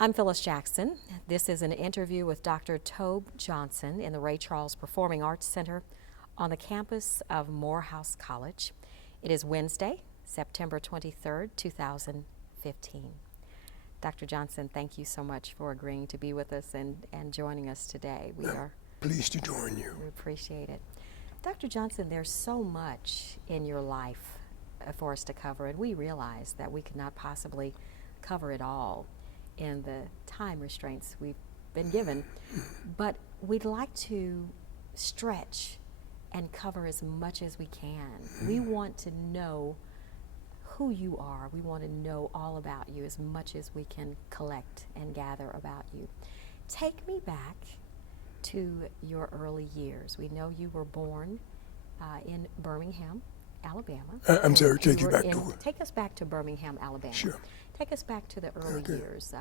I'm Phyllis Jackson. This is an interview with Dr. Tobe Johnson in the Ray Charles Performing Arts Center on the campus of Morehouse College. It is Wednesday, September 23rd, 2015. Dr. Johnson, thank you so much for agreeing to be with us and joining us today. We are pleased to join you. We appreciate it. Dr. Johnson, there's so much in your life for us to cover, and we realize that we could not possibly cover it all in the time restraints we've been given, but we'd like to stretch and cover as much as we can. We want to know who you are. We want to know all about you as much as we can collect and gather about you. Take me back to your early years. We know you were born in Birmingham, Alabama. I'm sorry, take you back to Take us back to Birmingham, Alabama. Sure. Take us back to the early years.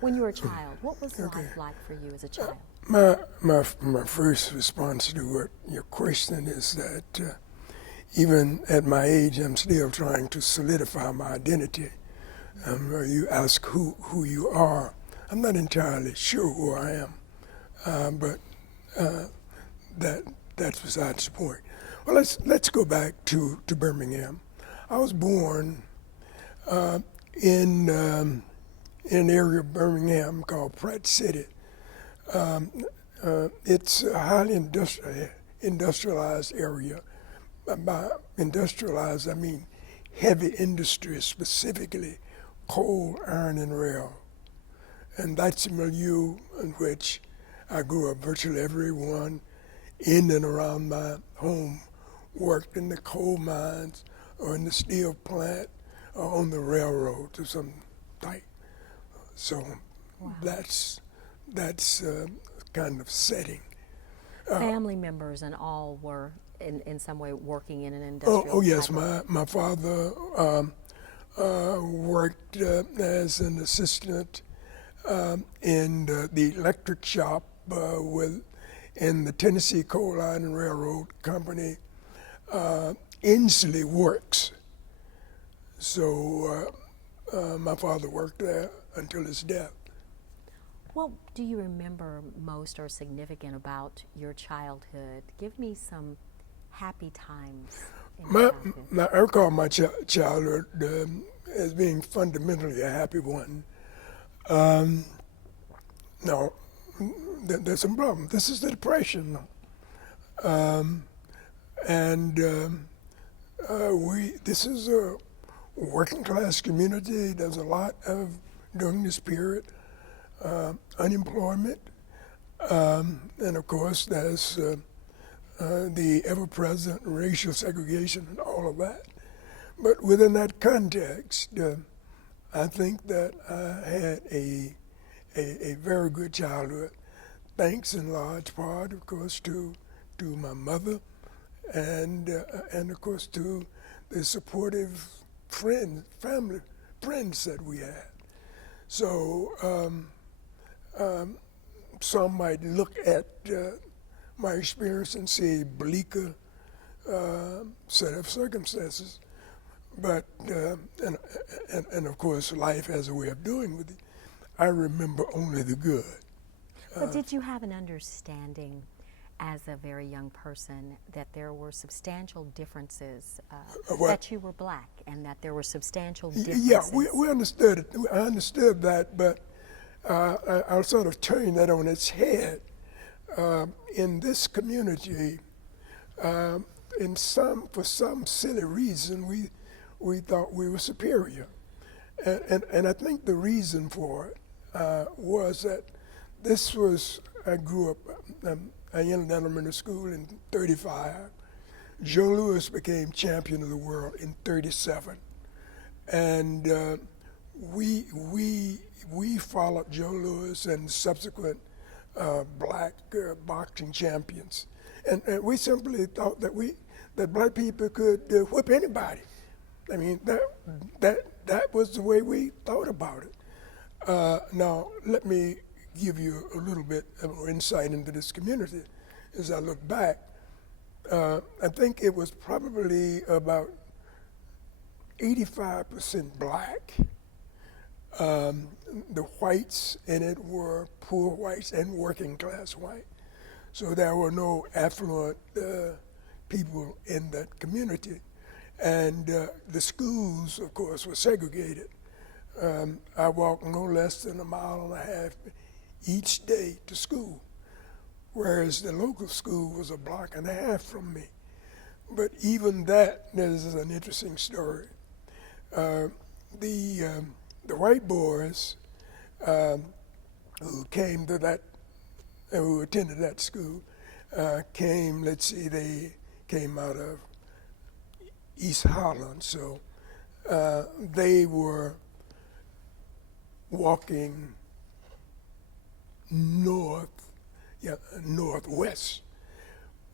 When you were a child, what was life like for you as a child? My first response to what your question is that even at my age, I'm still trying to solidify my identity. You ask who you are. I'm not entirely sure who I am, but that's besides the point. Well, let's go back to Birmingham. I was born in an area of Birmingham called Pratt City. It's a highly industrialized area. By industrialized, I mean heavy industry, specifically coal, iron, and rail. And that's the milieu in which I grew up. Virtually everyone in and around my home worked in the coal mines or in the steel plant or on the railroad of some type. So Wow. that's kind of setting. Family members and all were in some way working in an industrial Oh yes, type of- my father worked as an assistant in the electric shop in the Tennessee Coal Line and Railroad Company, Inslee Works. So my father worked there until his death. What do you remember most or significant about your childhood? Give me some happy times in your childhood. I recall my childhood as being fundamentally a happy one. Now, there's some problem. This is the Depression. This is a working class community. There's a lot of, during this period, unemployment. And of course, there's the ever-present racial segregation and all of that. But within that context, I think that I had a very good childhood, thanks in large part, of course, to my mother, and of course to the supportive friends that we had. So some might look at my experience and see a bleaker set of circumstances, but and of course life has a way of doing with it. I remember only the good. But did you have an understanding as a very young person that there were substantial differences, that you were black and that there were substantial differences? Yeah, we understood it. I understood that, but I'll sort of turn that on its head. In this community, for some silly reason, we thought we were superior. And I think the reason for it was that I grew up, I entered elementary school in 35. Joe Louis became champion of the world in 37. And we followed Joe Louis and subsequent black boxing champions. And we simply thought that black people could whip anybody. I mean, that was the way we thought about it. Now, let me give you a little bit of insight into this community. As I look back, I think it was probably about 85% black, Um, the whites in it were poor whites and working class white. So there were no affluent people in that community. And the schools, of course, were segregated. I walked no less than a mile and a half each day to school, whereas the local school was a block and a half from me. But even that, this is an interesting story. Uh, the white boys who came to that, who attended that school, came. Let's see, they came out of East Holland, so they were walking northwest.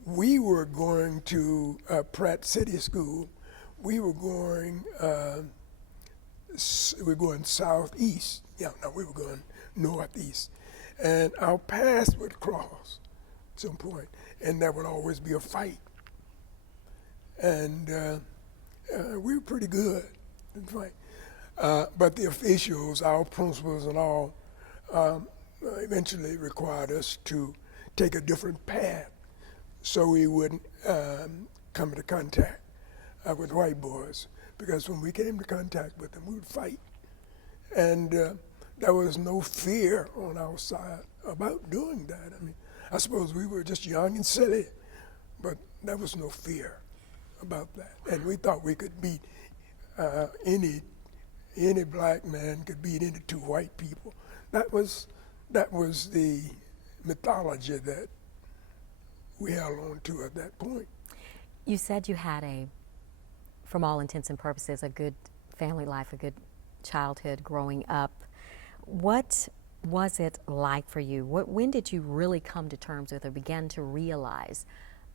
We were going to Pratt City School. We were going southeast. Yeah, no, we were going northeast. And our paths would cross at some point, and there would always be a fight. And we were pretty good in the fight. But the officials, our principals and all, eventually required us to take a different path so we wouldn't come into contact with white boys. Because when we came to contact with them, we would fight. And there was no fear on our side about doing that. I mean, I suppose we were just young and silly, but there was no fear about that. And we thought we could beat any black man could beat any two white people. That was the mythology that we held on to at that point. You said you had from all intents and purposes, a good family life, a good childhood growing up. What was it like for you? When did you really come to terms with or begin to realize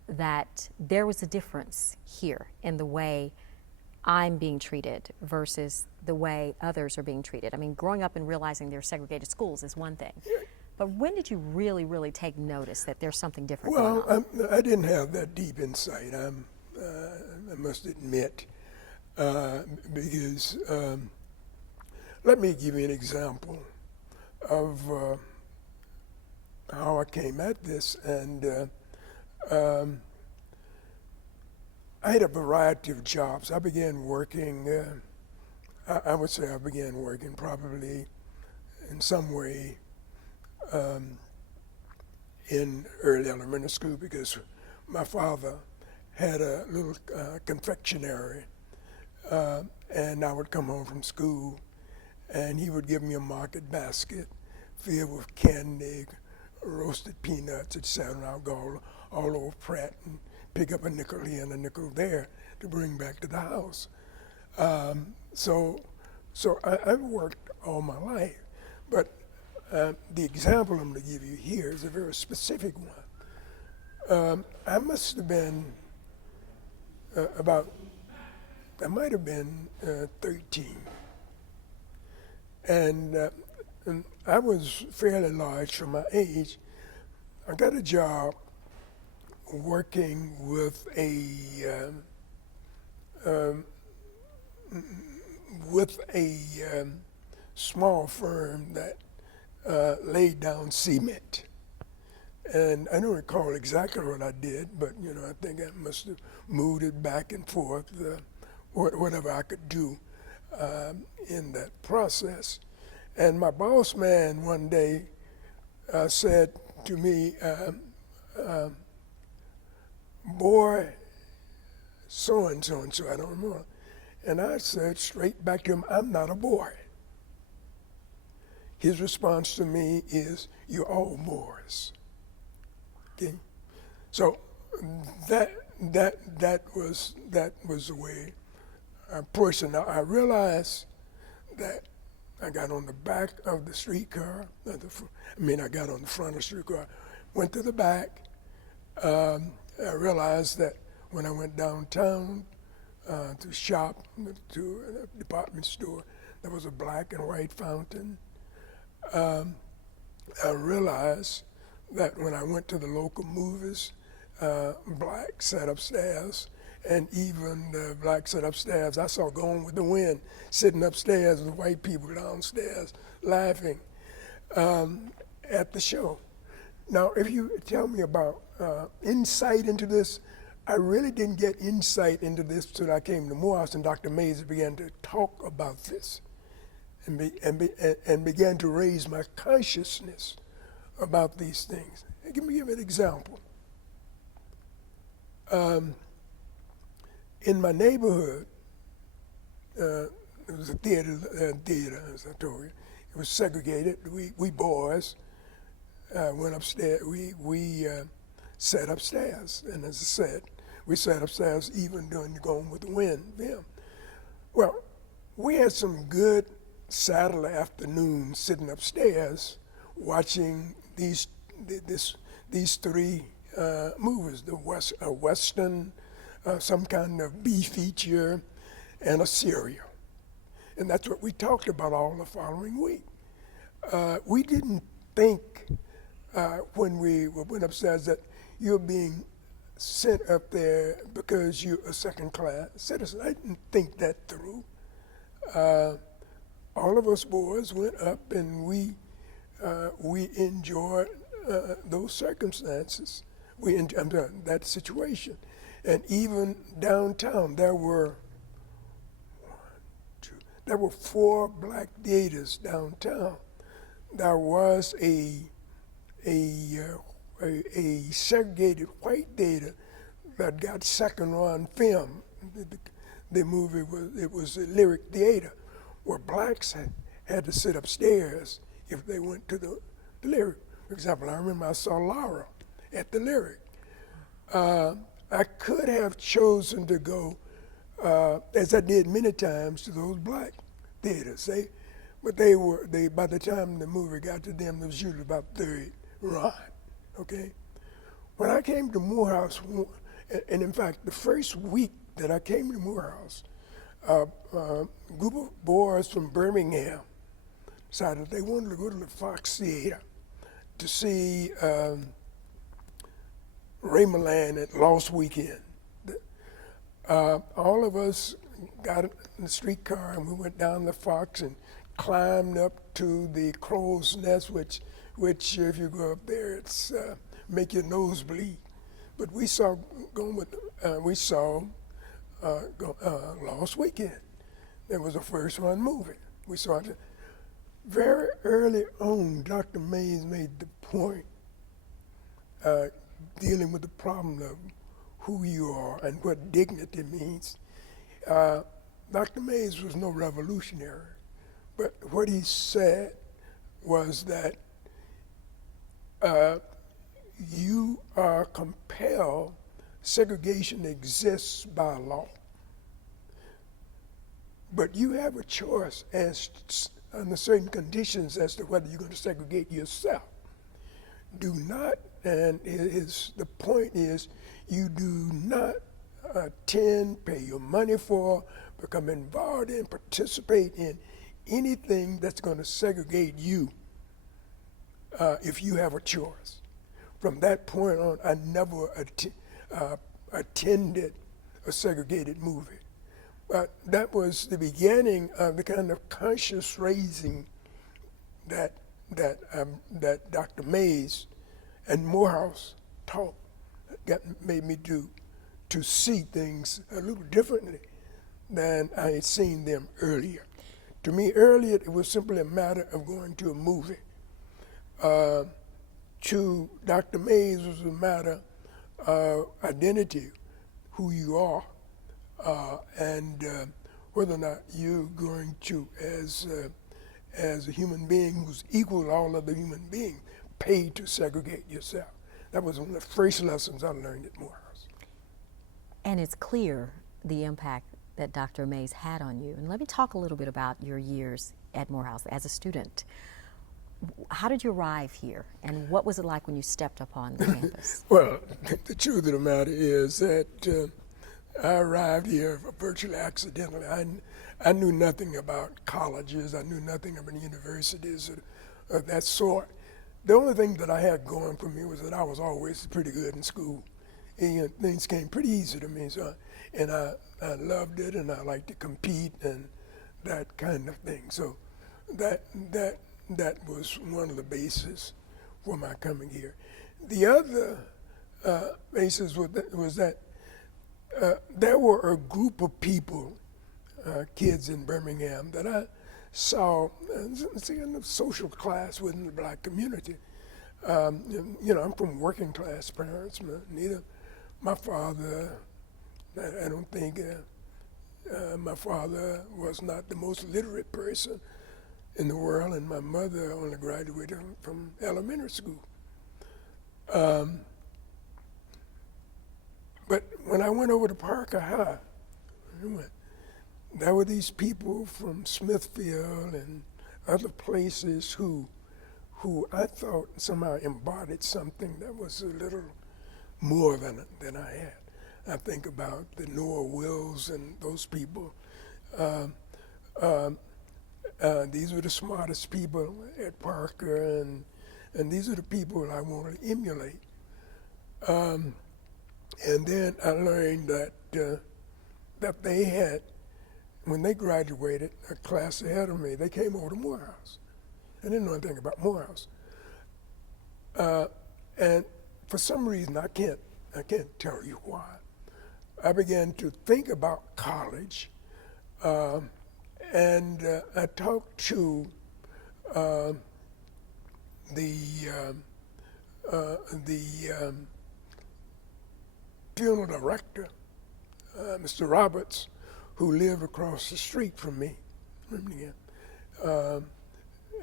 that there was a difference here in the way I'm being treated versus the way others are being treated? I mean, growing up and realizing there's segregated schools is one thing. But when did you really, really take notice that there's something different going on? Well, I didn't have that deep insight. I must admit, because let me give you an example of how I came at this. And I had a variety of jobs. I began working, I would say I began working probably in some way in early elementary school, because my father had a little confectionery, and I would come home from school and he would give me a market basket filled with candy, roasted peanuts, etc. And I'll go all over Pratt and pick up a nickel here and a nickel there to bring back to the house. So I've worked all my life, but the example I'm going to give you here is a very specific one. I must have been I might have been 13. And I was fairly large for my age. I got a job working with a small firm that laid down cement. And I don't recall exactly what I did, but I think I must have moved it back and forth, whatever I could do in that process. And my boss man one day said to me, boy, so-and-so, I don't know. And I said straight back to him, I'm not a boy. His response to me is, you're all boys. Okay? So that was the way I pushed it. Now I realized that I got on the back of the streetcar. I got on the front of the streetcar, went to the back. I realized that when I went downtown to shop, to a department store, there was a black and white fountain. I realized that when I went to the local movies, black sat upstairs and even the blacks sit upstairs. I saw Gone with the Wind sitting upstairs with white people downstairs laughing at the show. Now, if you tell me about insight into this, I really didn't get insight into this until I came to Morehouse and Dr. Mays began to talk about this and began to raise my consciousness about these things. Give me an example. In my neighborhood, there was a theater, as I told you. It was segregated. We boys went upstairs. We sat upstairs, and as I said, we sat upstairs even during the Gone with the Wind film. Well, we had some good Saturday afternoons sitting upstairs watching these three movies: a Western, some kind of B feature, and a serial. And that's what we talked about all the following week. We didn't think when we went upstairs that you're being sent up there because you're a second-class citizen. I didn't think that through. All of us boys went up and we enjoyed those circumstances. That situation. And even downtown, there were 4 black theaters downtown. There was a segregated white theater that got second-run film. The movie was a lyric theater where blacks had to sit upstairs if they went to the lyric. For example, I remember I saw Laura at the lyric. I could have chosen to go, as I did many times, to those black theaters. But by the time the movie got to them, there was usually about 30 run. Okay. When I came to Morehouse, and in fact, the first week that I came to Morehouse, a group of boys from Birmingham decided they wanted to go to the Fox Theater to see Ray Milan at Lost Weekend. All of us got in the streetcar and we went down the Fox and climbed up to the crow's nest, which if you go up there, it's make your nose bleed. But we saw Lost Weekend. That was the first one movie. We saw it very early on. Dr. Mays made the point dealing with the problem of who you are and what dignity means. Dr. Mays was no revolutionary, but what he said was that you are compelled, segregation exists by law, but you have a choice under certain conditions as to whether you're going to segregate yourself. Do not, and the point is, you do not attend, pay your money for, become involved in, participate in anything that's going to segregate you if you have a choice. From that point on, I never attended a segregated movie. But that was the beginning of the kind of conscious raising that Dr. Mays and Morehouse taught, made me do to see things a little differently than I had seen them earlier. To me, earlier it was simply a matter of going to a movie. To Dr. Mays was a matter of identity, who you are, and whether or not you're going to, as a human being who's equal to all other human beings, pay to segregate yourself. That was one of the first lessons I learned at Morehouse. And it's clear the impact that Dr. Mays had on you. And let me talk a little bit about your years at Morehouse as a student. How did you arrive here, and what was it like when you stepped upon the campus? Well, the truth of the matter is that I arrived here virtually accidentally. I knew nothing about colleges. I knew nothing about universities of that sort. The only thing that I had going for me was that I was always pretty good in school. And, things came pretty easy to me. So, and I loved it, and I liked to compete and that kind of thing. So that that that was one of the bases for my coming here. The other basis was that there were a group of people, kids in Birmingham, that I saw in the social class within the black community. I'm from working class parents. Neither my father, I don't think my father was not the most literate person in the world, and my mother only graduated from elementary school. But when I went over to Parker High, there were these people from Smithfield and other places who I thought somehow embodied something that was a little more than I had. I think about the Noah Wills and those people. These were the smartest people at Parker, and these are the people I want to emulate. And then I learned that they had, when they graduated, a class ahead of me, they came over to Morehouse. I didn't know anything about Morehouse. And for some reason, I can't tell you why, I began to think about college, and I talked to the funeral director, Mr. Roberts, who lived across the street from me.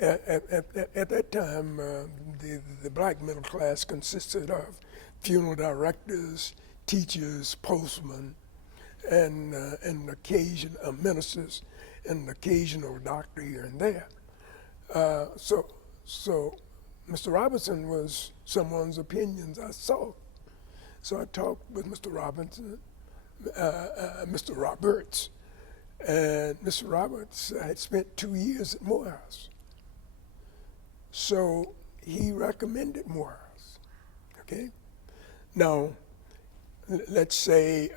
At that time, the black middle class consisted of funeral directors, teachers, postmen, and occasion ministers, and an occasional doctor here and there. So Mr. Robinson was someone's opinions I saw. So I talked with Mr. Robinson, Mr. Roberts, and Mr. Roberts had spent 2 years at Morehouse. So he recommended Morehouse, okay? Now, let's say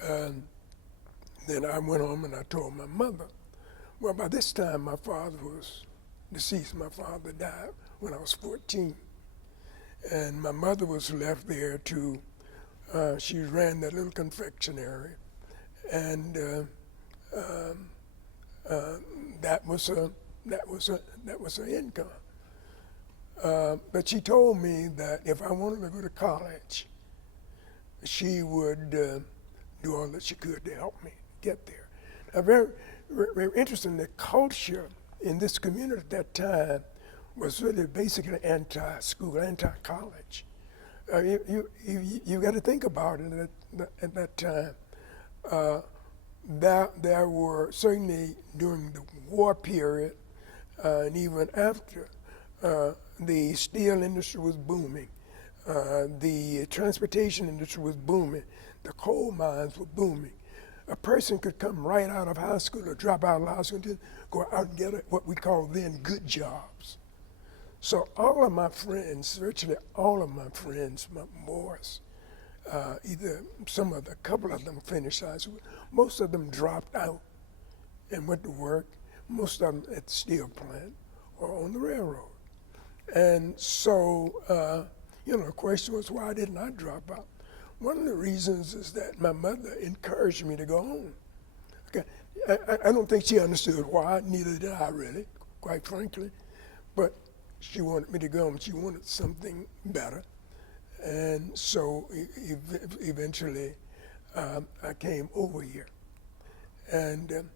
then I went home and I told my mother. Well, by this time my father was deceased. My father died when I was 14. And my mother was left there to, she ran that little confectionery, and that was her income. But she told me that if I wanted to go to college, she would do all that she could to help me get there. Now, very interesting, the culture in this community at that time was really basically anti-school, anti-college. You got to think about it at that time. There were certainly during the war period and even after, the steel industry was booming. The transportation industry was booming. The coal mines were booming. A person could come right out of high school or drop out of high school and go out and get what we called then good jobs. So all of my friends, virtually all of my friends, my boys, either a couple of them finished high school, most of them dropped out and went to work, most of them at the steel plant or on the railroad. And so, the question was, why didn't I drop out? One of the reasons is that my mother encouraged me to go home. Okay, I don't think she understood why, neither did I really, quite frankly, but she wanted me to go home. She wanted something better. And so eventually I came over here. And,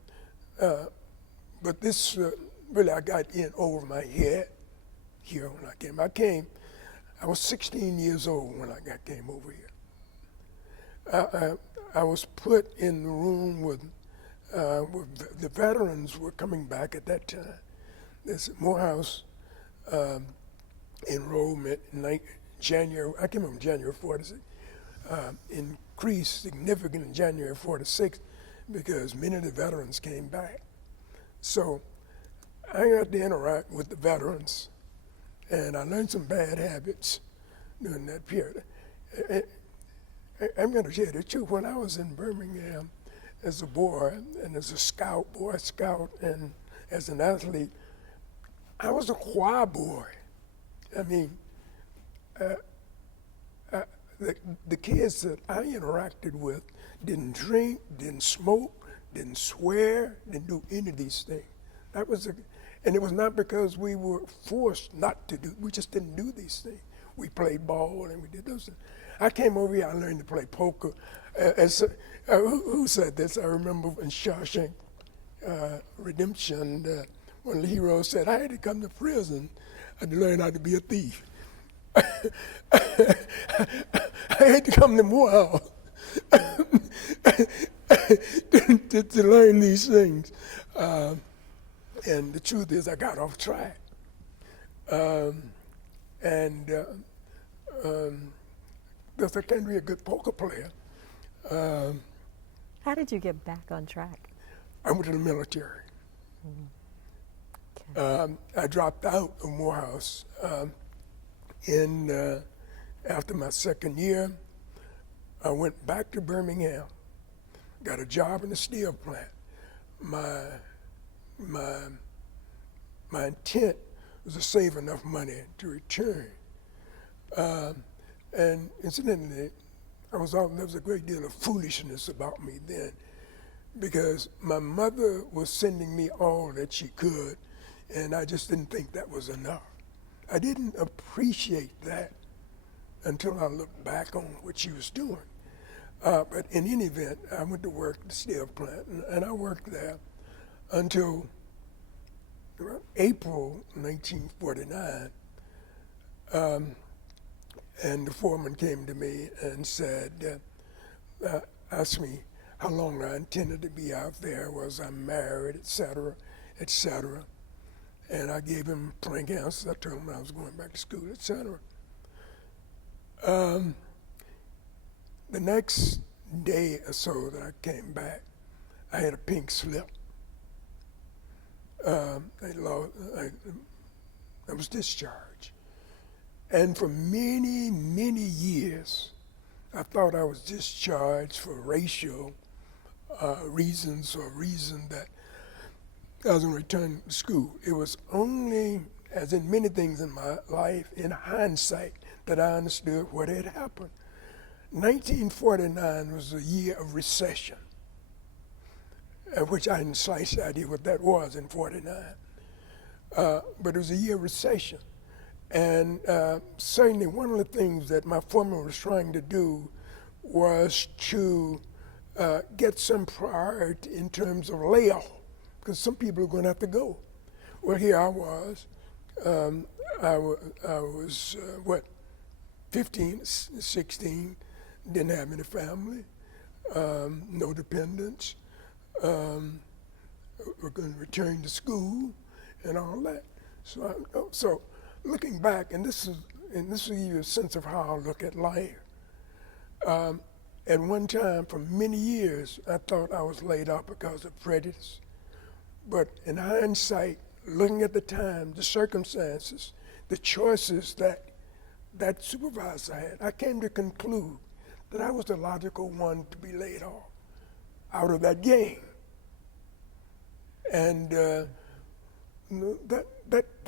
but this really I got in over my head here when I came. I was 16 years old when I came over here. I was put in the room with the veterans were coming back at that time. This Morehouse enrollment in January, I came in January 46, increased significantly in January 46 because many of the veterans came back. So I got to interact with the veterans, and I learned some bad habits during that period. I'm going to tell you the truth. When I was in Birmingham, as a boy and as a scout, Boy Scout, and as an athlete, I was a choir boy. I mean, the kids that I interacted with didn't drink, didn't smoke, didn't swear, didn't do any of these things. And it was not because we were forced not to do. We just didn't do these things. We played ball and we did those things. I came over here. I learned to play poker. Who said this? I remember in Shawshank Redemption, one of the heroes said, "I had to come to prison to learn how to be a thief." I had to come to Morehouse to learn these things. And the truth is, I got off track. Because I can't be a good poker player. How did you get back on track? I went to the military. Okay. I dropped out of Morehouse after my second year. I went back to Birmingham, got a job in the steel plant. My intent was to save enough money to return. And incidentally, there was a great deal of foolishness about me then, because my mother was sending me all that she could, and I just didn't think that was enough. I didn't appreciate that until I looked back on what she was doing. But in any event, I went to work at the steel plant, and I worked there until around April 1949. And the foreman came to me and said, asked me how long I intended to be out there, was I married, et cetera, et cetera. And I gave him frank answers. I told him I was going back to school, et cetera. The next day or so that I came back, I had a pink slip. I was discharged. And for many, many years, I thought I was discharged for racial reasons, or reason that I was going to return to school. It was only, as in many things in my life, in hindsight, that I understood what had happened. 1949 was a year of recession, which I hadn't slightest idea what that was in 49. But it was a year of recession. And certainly one of the things that my foreman was trying to do was to get some priority in terms of layoff, because some people are going to have to go. Well, here I was. I was 15, 16, didn't have any family, no dependents. We're going to return to school and all that. So looking back, and this will give you a sense of how I look at life. At one time, for many years, I thought I was laid off because of prejudice. But in hindsight, looking at the time, the circumstances, the choices that supervisor had, I came to conclude that I was the logical one to be laid off out of that game. And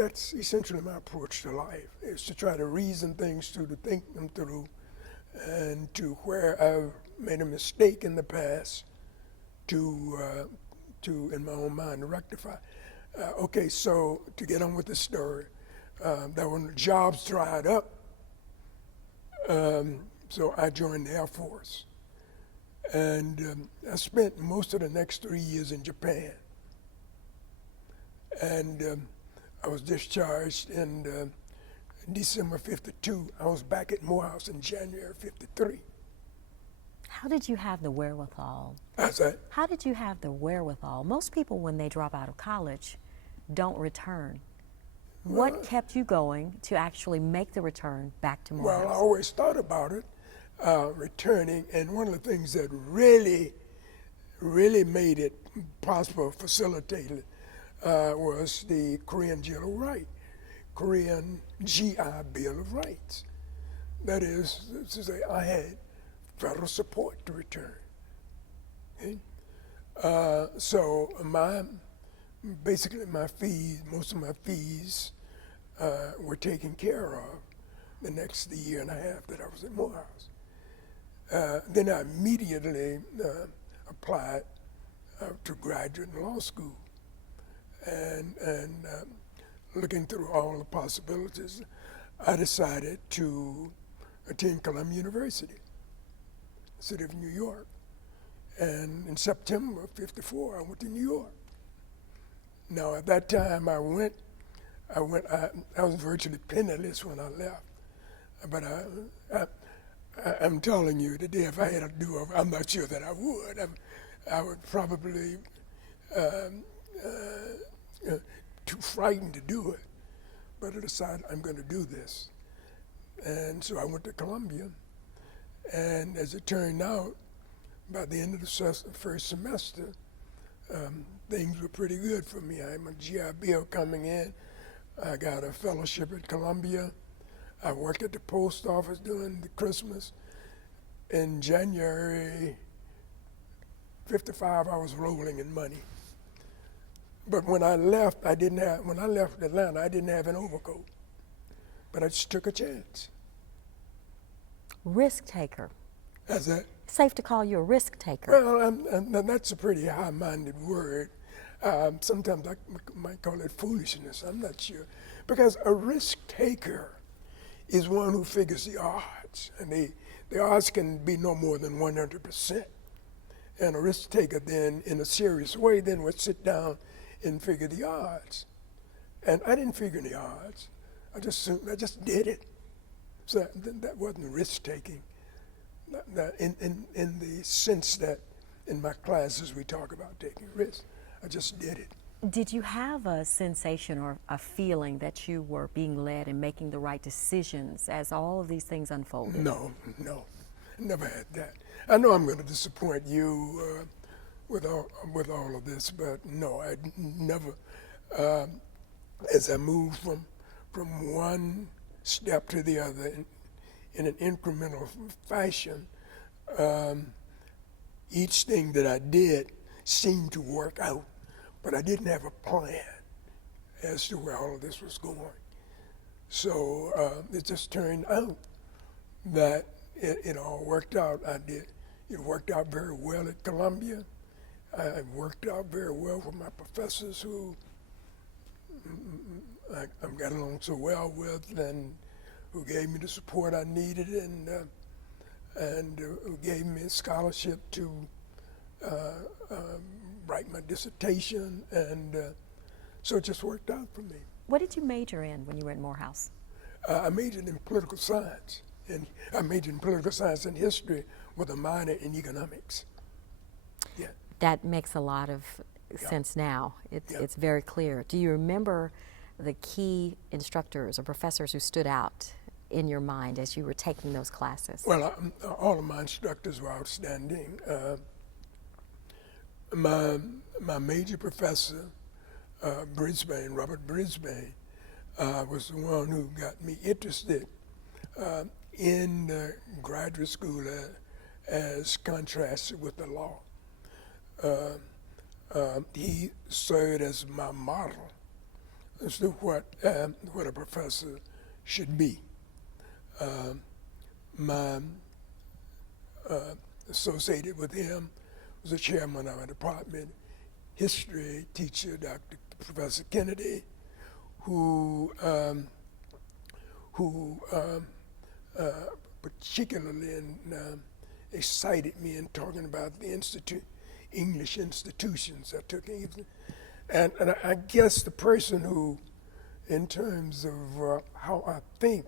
that's essentially my approach to life, is to try to reason things through, to think them through, and to where I've made a mistake in the past, to in my own mind, to rectify. Okay, so to get on with the story, that when the jobs dried up, so I joined the Air Force. And I spent most of the next 3 years in Japan. And I was discharged in December 52. I was back at Morehouse in January 53. How did you have the wherewithal? How's that? How did you have the wherewithal? Most people, when they drop out of college, don't return. What kept you going to actually make the return back to Morehouse? Well, I always thought about it, returning, and one of the things that really made it possible, facilitated it, was the Korean GI Bill of Rights. That is to say, I had federal support to return. Okay? So basically my fees, most of my fees were taken care of the next year and a half that I was at Morehouse. Then I immediately applied to graduate law school, and looking through all the possibilities, I decided to attend Columbia University, city of New York. And in September of '54, I went to New York. Now at that time I was virtually penniless when I left. But I'm telling you today, if I had a do-over, I'm not sure that I would. I would probably too frightened to do it. But I decided I'm going to do this. And so I went to Columbia. And as it turned out, by the end of the first semester, things were pretty good for me. I had my GI Bill coming in. I got a fellowship at Columbia. I worked at the post office during the Christmas. In January '55, I was rolling in money. But when I left, when I left Atlanta, I didn't have an overcoat. But I just took a chance. Risk taker. That's that. Safe to call you a risk taker. Well, that's a pretty high-minded word. Sometimes I might call it foolishness. I'm not sure. Because a risk taker is one who figures the odds. And the odds can be no more than 100%. And a risk taker then, in a serious way, then would sit down and figure the odds. And I didn't figure the odds. I just did it. So that wasn't risk taking. In the sense that in my classes we talk about taking risks. I just did it. Did you have a sensation or a feeling that you were being led and making the right decisions as all of these things unfolded? No, never had that. I know I'm going to disappoint you with all of this, but no, I never. As I moved from one step to the other in an incremental fashion, each thing that I did seemed to work out, but I didn't have a plan as to where all of this was going. So it just turned out that it all worked out. It worked out very well at Columbia. It worked out very well with my professors who I got along so well with, and who gave me the support I needed, and who gave me a scholarship to write my dissertation, and so it just worked out for me. What did you major in when you were at Morehouse? I majored in political science, and I majored in political science and history with a minor in economics. Yeah. That makes a lot of sense now. It's very clear. Do you remember the key instructors or professors who stood out in your mind as you were taking those classes? Well, all of my instructors were outstanding. My major professor, Robert Brisbane, was the one who got me interested in graduate school as contrasted with the law. He served as my model as to what a professor should be. Associated with him was the chairman of our department, history teacher, Dr. Professor Kennedy, who particularly excited me in talking about the English institutions. I took English, and I guess the person who, in terms of how I think,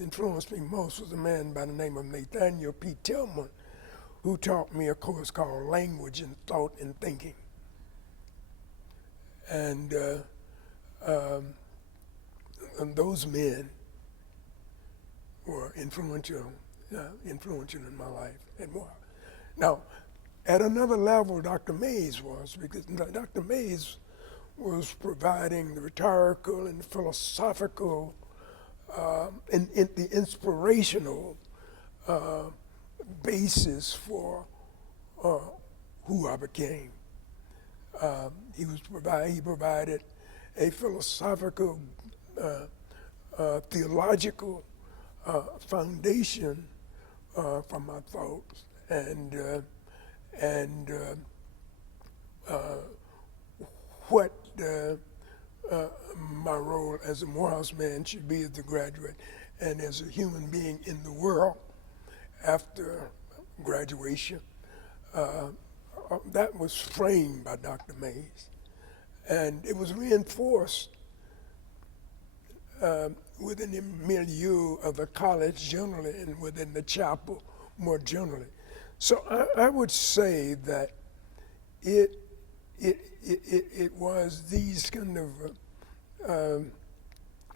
influenced me most was a man by the name of Nathaniel P. Tillman, who taught me a course called Language and Thought and Thinking. And those men were influential in my life and more. Now, at another level, Dr. Mays was, because Dr. Mays was providing the rhetorical and philosophical and the inspirational basis for who I became. He provided a philosophical, theological foundation for my thoughts, and what my role as a Morehouse man should be as a graduate and as a human being in the world after graduation. That was framed by Dr. Mays, and it was reinforced within the milieu of the college generally and within the chapel more generally. So I would say that it was these kind of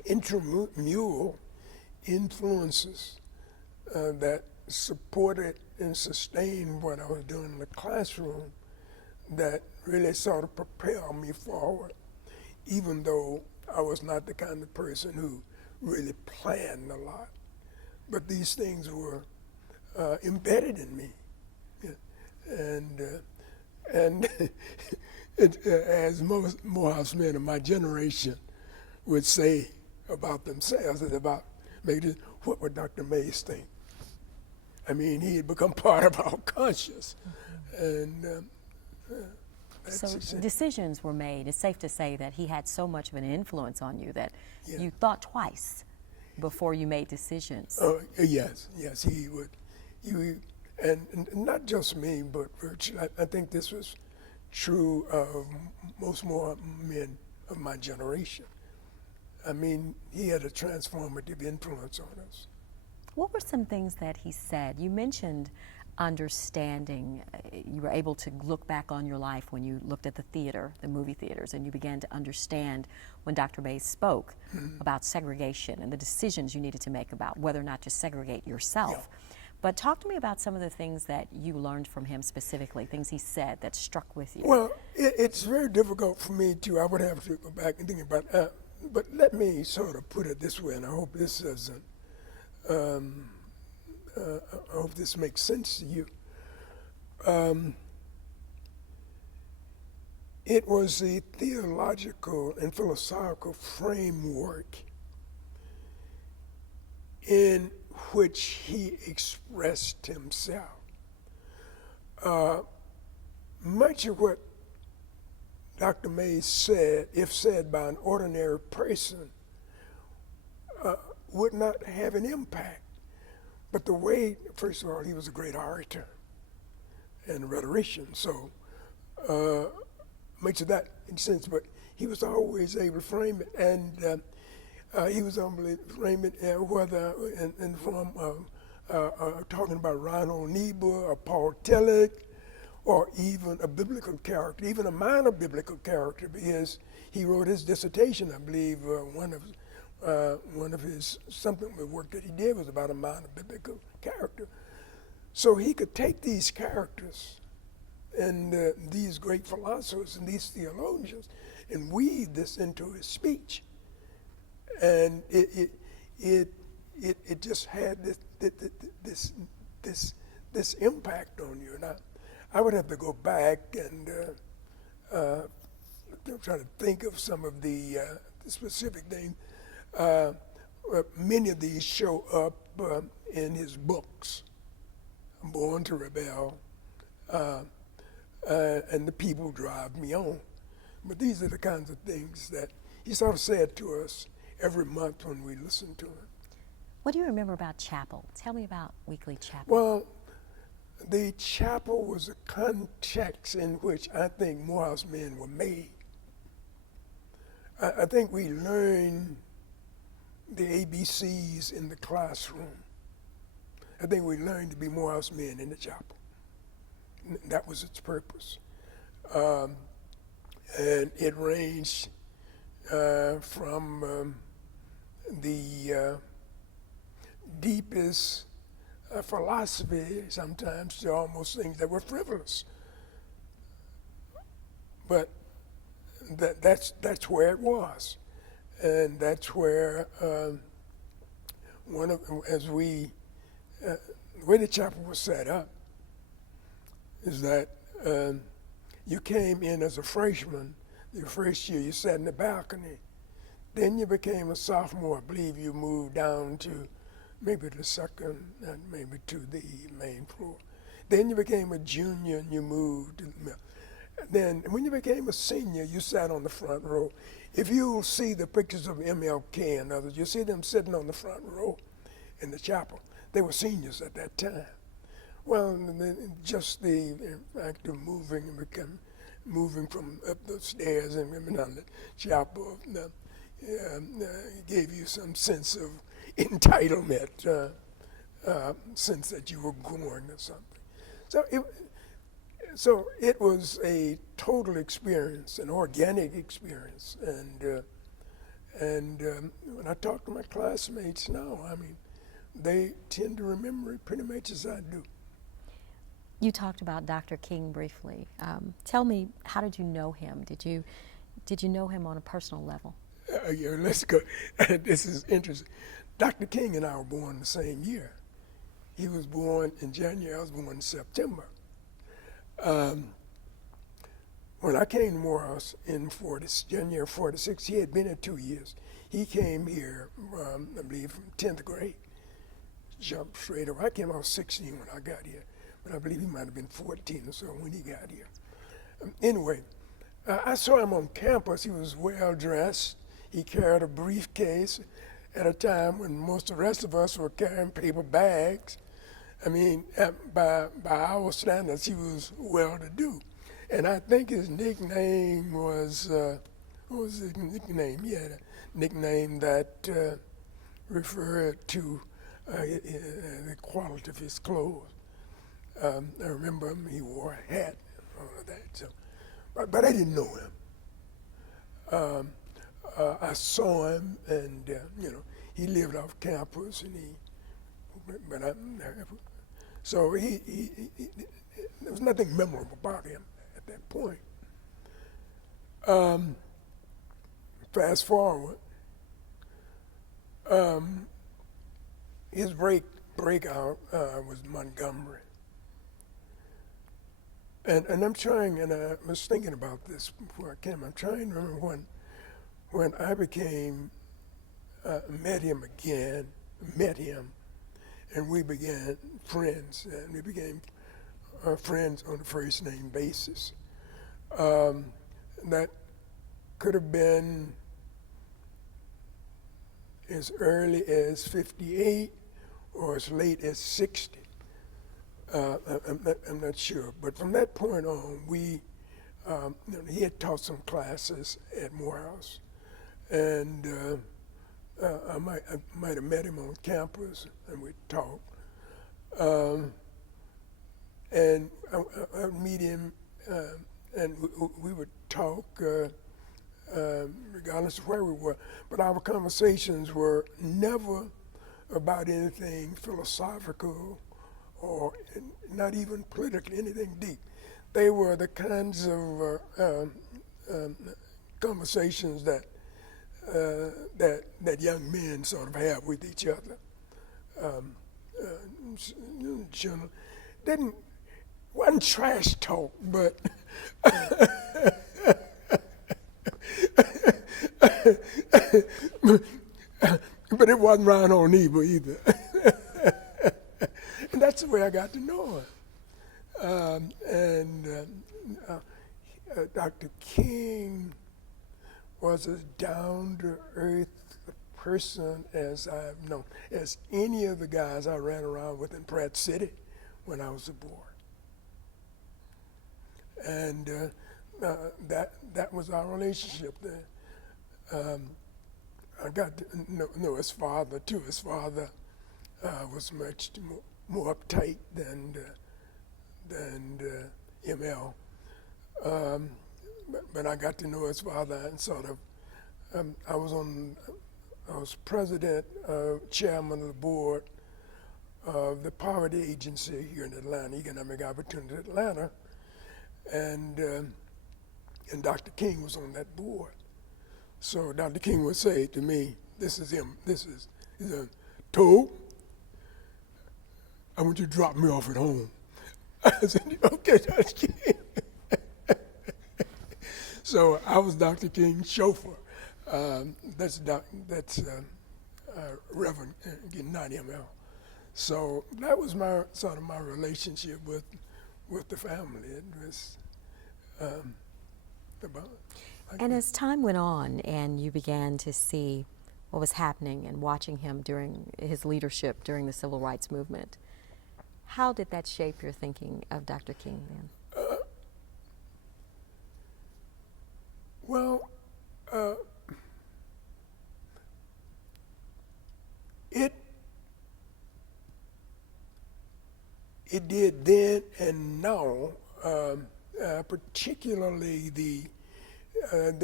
intramural influences that supported and sustained what I was doing in the classroom that really sort of propelled me forward, even though I was not the kind of person who really planned a lot. But these things were embedded in me. And as most Morehouse men of my generation would say about themselves, is about maybe what would Dr. Mays think? I mean, he had become part of our conscience. And so decisions were made. It's safe to say that he had so much of an influence on you that Yeah. you thought twice before you made decisions. Yes, he would. And not just me, but virtually, I think this was true of most more men of my generation. I mean, he had a transformative influence on us. What were some things that he said? You mentioned understanding. You were able to look back on your life when you looked at the theater, the movie theaters, and you began to understand when Dr. Mays spoke about segregation and the decisions you needed to make about whether or not to segregate yourself. Yeah. But talk to me about some of the things that you learned from him specifically, things he said that struck with you. Well, it's very difficult for me to, I would have to go back and think about it, but let me sort of put it this way, and I hope this doesn't, I hope this makes sense to you. It was the theological and philosophical framework in which he expressed himself. Much of what Dr. Mays said, if said by an ordinary person, would not have an impact. But the way, first of all, he was a great orator and rhetorician, so much of that in sense, but he was always able to frame it, and he was able to frame it whether in form of talking about Reinhold Niebuhr or Paul Tillich, or even a biblical character, even a minor biblical character, because he wrote his dissertation, I believe, one of his, something the work that he did was about a minor biblical character. So he could take these characters and these great philosophers and these theologians and weave this into his speech. And it just had this impact on you. And I would have to go back and try to think of some of the specific things. Many of these show up in his books, Born to Rebel, and The People Drive Me On. But these are the kinds of things that he sort of said to us every month when we listened to him. What do you remember about chapel? Tell me about weekly chapel. Well, the chapel was a context in which I think Morehouse men were made. I think we learned the ABCs in the classroom. I think we learned to be Morehouse men in the chapel. That was its purpose. And it ranged from the deepest philosophy sometimes to almost things that were frivolous. But that's where it was. And that's where the way the chapel was set up is that You came in as a freshman. Your first year, you sat in the balcony. Then you became a sophomore. I believe you moved down to maybe the second, and maybe to the main floor. Then you became a junior and you moved to the middle. Then when you became a senior, you sat on the front row. If you see the pictures of MLK and others, you see them sitting on the front row in the chapel. They were seniors at that time. Well, just the act of moving and moving from up the stairs and coming down the chapel gave you some sense of entitlement, sense that you were going or something. So it was a total experience, an organic experience, and when I talk to my classmates now, I mean, they tend to remember it pretty much as I do. You talked about Dr. King briefly. Tell me, how did you know him? Did you know him on a personal level? Yeah, let's go. This is interesting. Dr. King and I were born the same year. He was born in January. I was born in September. When I came to Morehouse in January 46, he had been here 2 years. He came here, I believe, from 10th grade. Jumped straight over. I came out 16 when I got here, but I believe he might have been 14 or so when he got here. Anyway, I saw him on campus. He was well dressed. He carried a briefcase at a time when most of the rest of us were carrying paper bags. I mean, by our standards, he was well-to-do. And I think his nickname was, what was his nickname? He had a nickname that referred to the quality of his clothes. I remember him, he wore a hat and all of that. So, but I didn't know him. I saw him, and he lived off campus, and so there was nothing memorable about him at that point. Fast forward, his breakout was Montgomery. And I'm trying, and I was thinking about this before I came, I'm trying to remember when I met him, and we began friends, and we became friends on a first name basis. That could have been as early as 58 or as late as 60. I'm not sure, but from that point on, he had taught some classes at Morehouse, and I might have met him on campus, and we'd talk. And I would meet him, and we would talk regardless of where we were. But our conversations were never about anything philosophical or not even politically, anything deep. They were the kinds of conversations that young men sort of have with each other. Wasn't trash talk, but but it wasn't right on evil either. And that's the way I got to know him. Dr. King was as down-to-earth person as I've known, as any of the guys I ran around with in Pratt City when I was a boy. And that was our relationship there. I got to know his father too. His father was much more uptight than ML. But I got to know his father and sort of, I was president, chairman of the board of the Poverty Agency here in Atlanta, Economic Opportunity Atlanta, and Dr. King was on that board. So Dr. King would say to me, this is him, he said, Tobe, I want you to drop me off at home. I said, okay, Dr. King. So I was Dr. King's chauffeur. That's Reverend not ML. So that was my sort of my relationship with the family. It was about. And as time went on and you began to see what was happening and watching him during his leadership during the civil rights movement, how did that shape your thinking of Dr. King then? Well, it did then and now, particularly the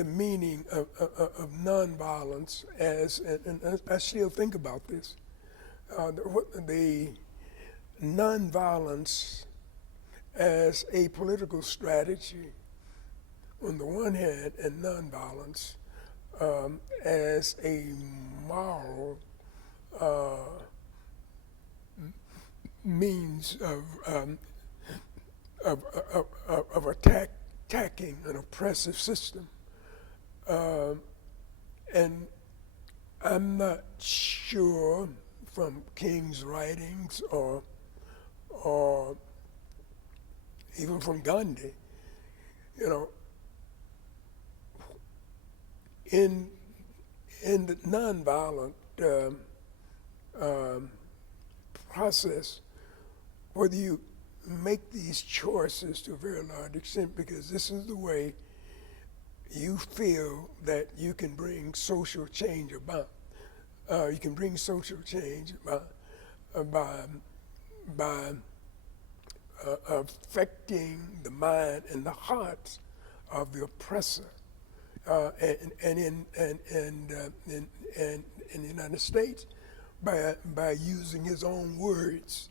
meaning of nonviolence as, and I still think about this, the nonviolence as a political strategy on the one hand, and nonviolence as a moral means of attacking an oppressive system. And I'm not sure from King's writings or even from Gandhi, you know, in the nonviolent process, whether you make these choices to a very large extent because this is the way you feel that you can bring social change about. You can bring social change by affecting the mind and the hearts of the oppressor. And in the United States, by using his own words,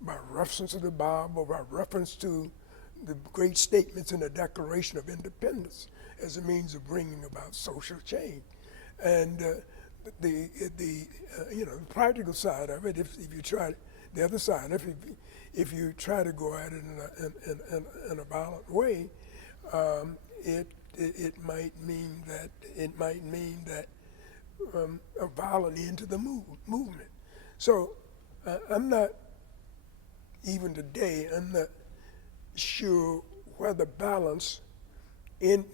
by reference to the Bible, by reference to the great statements in the Declaration of Independence as a means of bringing about social change. And the practical side of it, if you try, the other side, if you try to go at it in a violent way, it might mean that a violent end to the movement. So I'm not, even today, I'm not sure where the balance in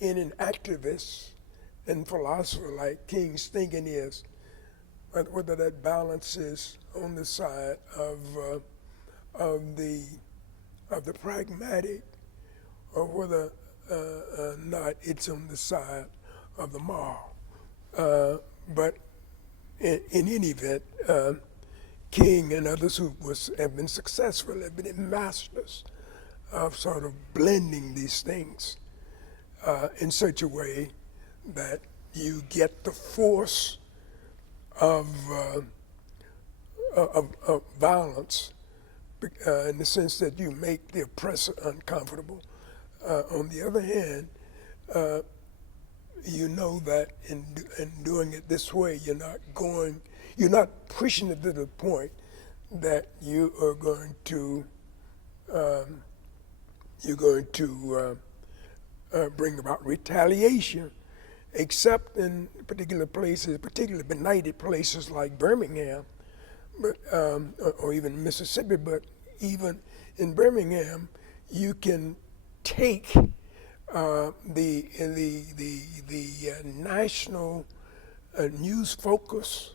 an activist and philosopher like King's thinking is, whether that balance is on the side of the pragmatic, or whether not it's on the side of the moral. But in any event, King and others who have been successful have been masters of sort of blending these things in such a way that you get the force of violence in the sense that you make the oppressor uncomfortable. On the other hand, you know that in doing it this way, you're not pushing it to the point that you are going to bring about retaliation, except in particular places, particularly benighted places like Birmingham, but or even Mississippi. But even in Birmingham, you can take the national news focus,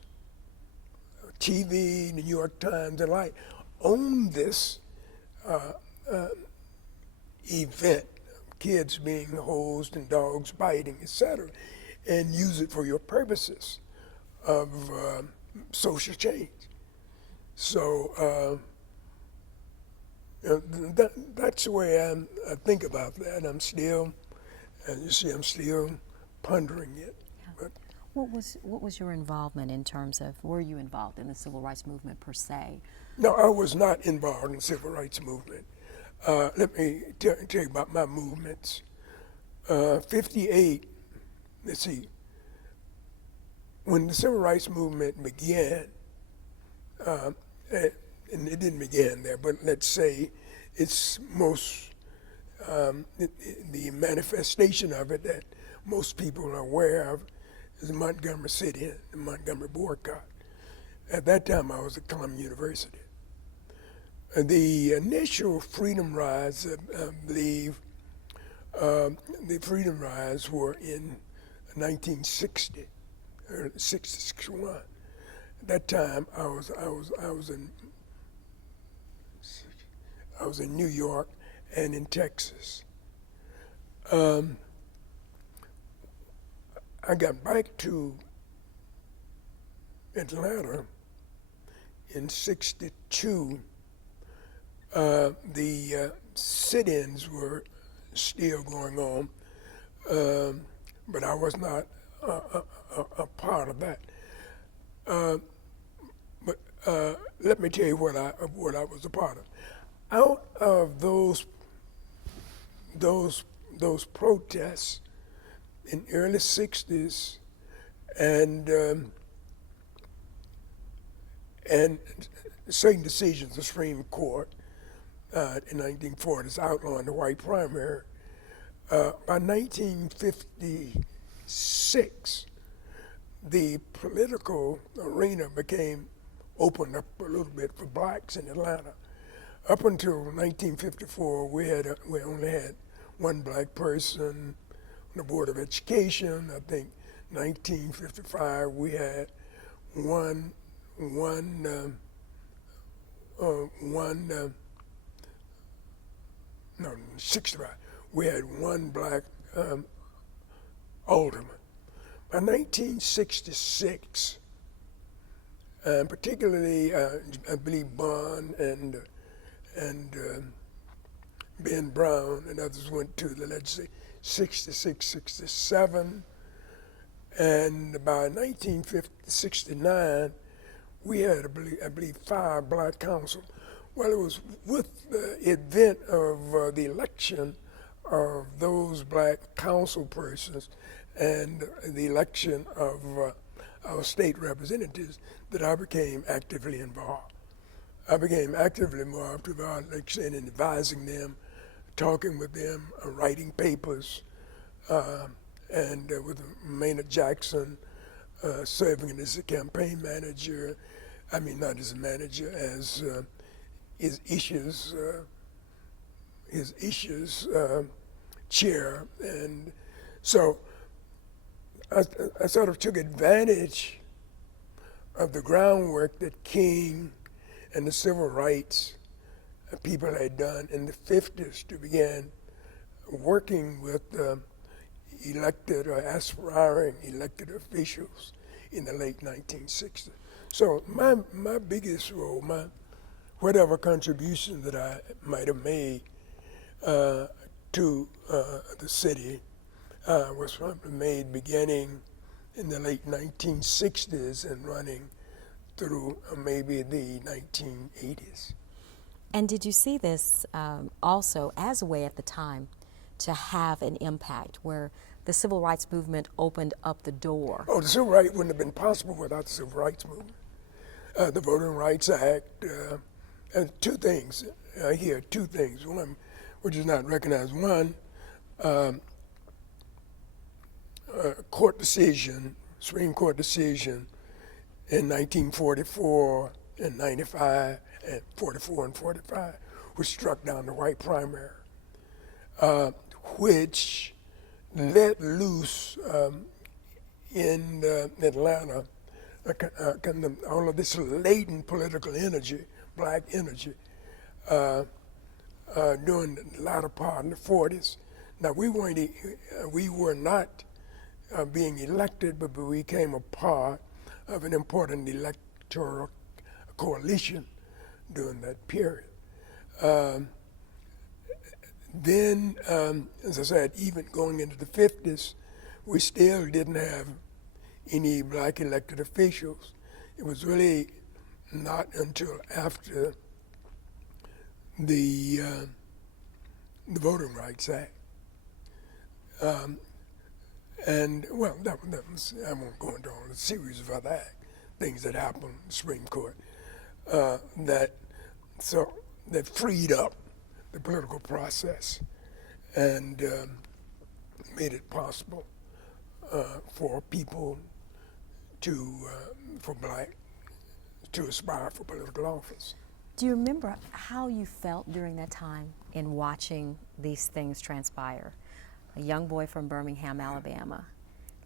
TV, the New York Times, and like, own this event, kids being hosed and dogs biting, etc., and use it for your purposes of social change. So that's the way I think about that. I'm still, and you see, I'm still pondering it. Yeah. But What was your involvement in terms of, were you involved in the civil rights movement per se? no, I was not involved in the civil rights movement. Let me tell you about my movements. 58, let's see, when the civil rights movement began, and it didn't begin there, but let's say its most the manifestation of it that most people are aware of is the Montgomery City, the Montgomery boycott. At that time, I was at Columbia University. The initial freedom rides, I believe, the freedom rides were in 1960, or 61. At that time, I was in New York and in Texas. I got back to Atlanta in '62. The sit-ins were still going on, but I was not a part of that. But let me tell you what I was a part of. Out of those protests in early '60s and certain decisions of the Supreme Court in 1940s outlawing the white primary. By 1956, the political arena became opened up a little bit for blacks in Atlanta. Up until 1954, we only had one black person on the Board of Education. I think 1955 we had one 65. We had one black alderman. By 1966, particularly I believe Bond and Ben Brown and others went to the legislature, 66, 67, and by 1969, we had, I believe 5 black council. Well, it was with the event of the election of those black council persons and the election of our state representatives that I became actively involved. I became actively involved about, like saying, in advising them, talking with them, writing papers, and with Maynard Jackson serving as a campaign manager. I mean, not as a manager, as his issues chair. And so I sort of took advantage of the groundwork that King and the civil rights people had done in the 50s to begin working with elected or aspiring elected officials in the late 1960s. So my biggest role, whatever contribution that I might have made to the city was probably made beginning in the late 1960s and running through maybe the 1980s. And did you see this also as a way at the time to have an impact where the civil rights movement opened up the door? Oh, the civil rights wouldn't have been possible without the civil rights movement. The Voting Rights Act, and two things here, one which is not recognized. One, court decision, Supreme Court decision in 1944 and 95 and 44 and 45, which struck down the white primary, which let loose in Atlanta all of this latent political energy, black energy, during the latter part of the 40s. Now we were not being elected, but we became a part of an important electoral coalition during that period. Then, as I said, even going into the 50s, we still didn't have any black elected officials. It was really not until after the Voting Rights Act. And, well, that was, I won't go into all the series of other things that happened in the Supreme Court that freed up the political process and made it possible for people for black to aspire for political office. Do you remember how you felt during that time in watching these things transpire? A young boy from Birmingham, Alabama,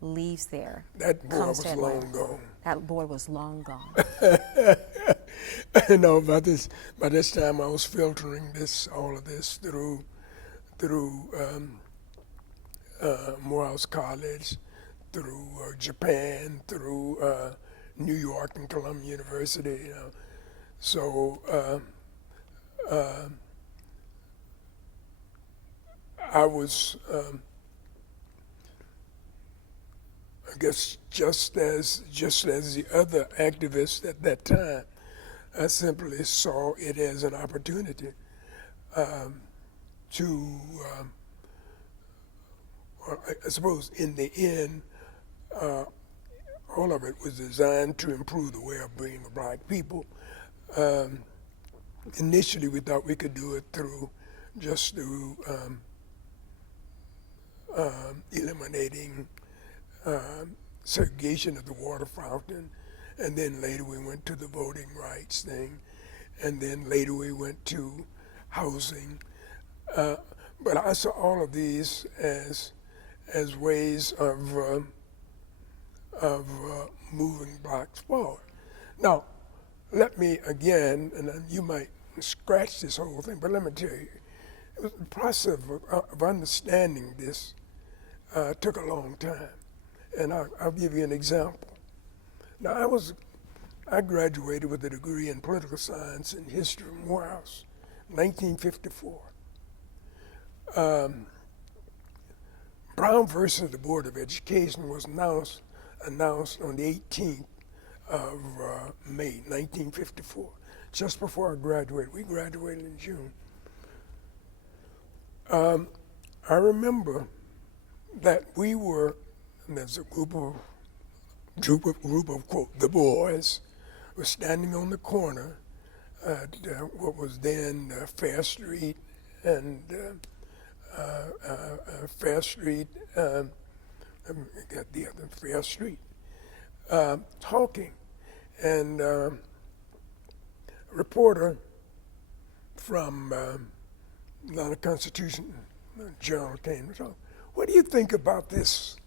leaves there. That boy comes was to Atlanta. long gone. That boy was long gone. You know, by this time I was filtering all of this through Morehouse College, through Japan, through New York and Columbia University. You know, so I was, I guess, just as the other activists at that time. I simply saw it as an opportunity to, I suppose in the end, all of it was designed to improve the well-being of black people. Initially, we thought we could do it through eliminating segregation of the water fountain, and then later we went to the voting rights thing, and then later we went to housing. But I saw all of these as ways of moving blacks forward. Now, let me again, and you might scratch this whole thing, but let me tell you, the process of understanding this took a long time, and I'll give you an example. Now, I graduated with a degree in political science and history from Morehouse, 1954. Brown versus the Board of Education was announced on the 18th of May, 1954, just before I graduated. We graduated in June. I remember that we were, and there's a group of quote, the boys, were standing on the corner at what was then Fair Street and Fair Street, got the other Fair Street, talking, and a reporter from Atlanta Constitution Journal came and talked. What do you think about this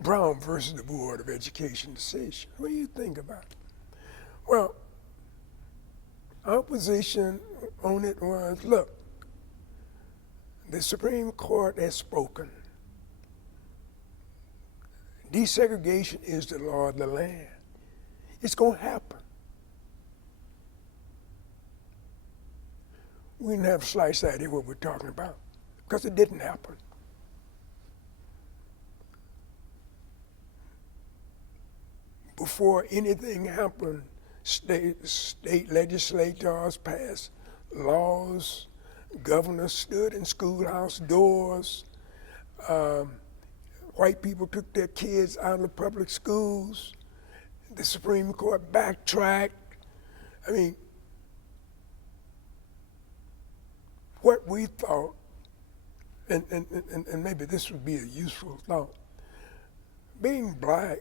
Brown versus the Board of Education decision? What do you think about it? Well, our position on it was, look, the Supreme Court has spoken. Desegregation is the law of the land. It's going to happen. We didn't have the slightest idea what we're talking about because it didn't happen. Before anything happened, state legislators passed laws, governors stood in schoolhouse doors, white people took their kids out of the public schools, the Supreme Court backtracked. I mean, what we thought, and maybe this would be a useful thought, being black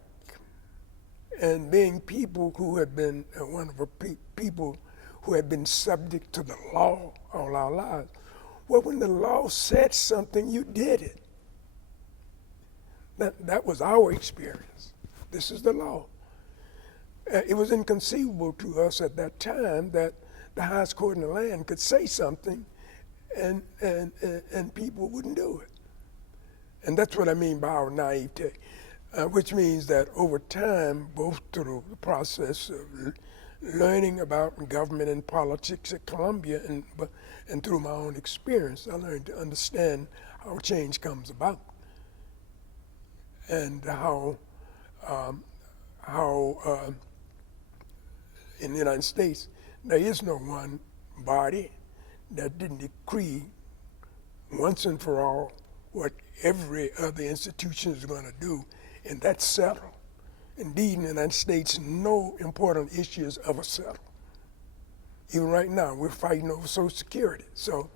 and being people who had been people who had been subject to the law all our lives. Well, when the law said something, you did it. That was our experience. This is the law. It was inconceivable to us at that time that the highest court in the land could say something and people wouldn't do it. And that's what I mean by our naivete. Which means that over time, both through the process of learning about government and politics at Columbia and through my own experience, I learned to understand how change comes about and how in the United States, there is no one body that didn't decree once and for all what every other institution is going to do, and that's settled. Indeed, in the United States, no important issues ever settled. Even right now, we're fighting over Social Security. So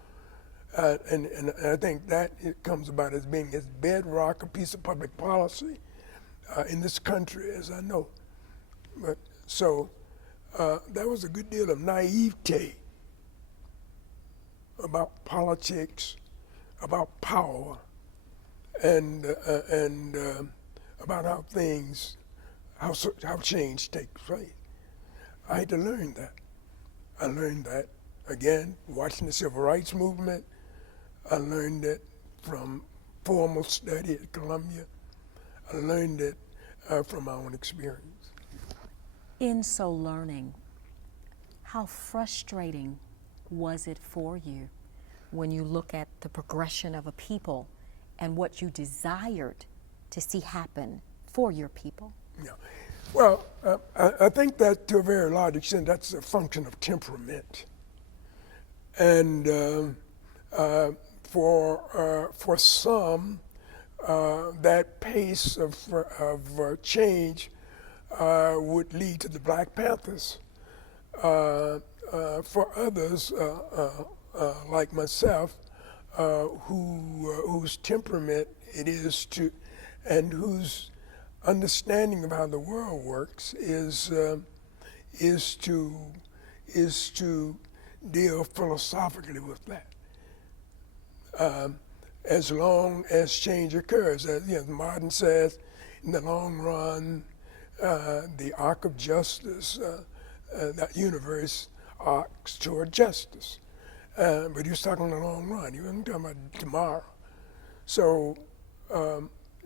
And I think that it comes about as being as bedrock a piece of public policy in this country as I know. But so there was a good deal of naivete about politics, about power, and about how things, how change takes place. I had to learn that. I learned that again watching the civil rights movement. I learned it from formal study at Columbia. I learned it from my own experience. In so learning, how frustrating was it for you when you look at the progression of a people and what you desired to see happen for your people? Yeah. Well, I think that to a very large extent that's a function of temperament. And for some, that pace of change would lead to the Black Panthers. For others, like myself, whose temperament it is to, and whose understanding of how the world works is to deal philosophically with that. As long as change occurs, as Martin says, in the long run, the arc of justice, that universe arcs toward justice. But he was talking in the long run. He wasn't talking about tomorrow. So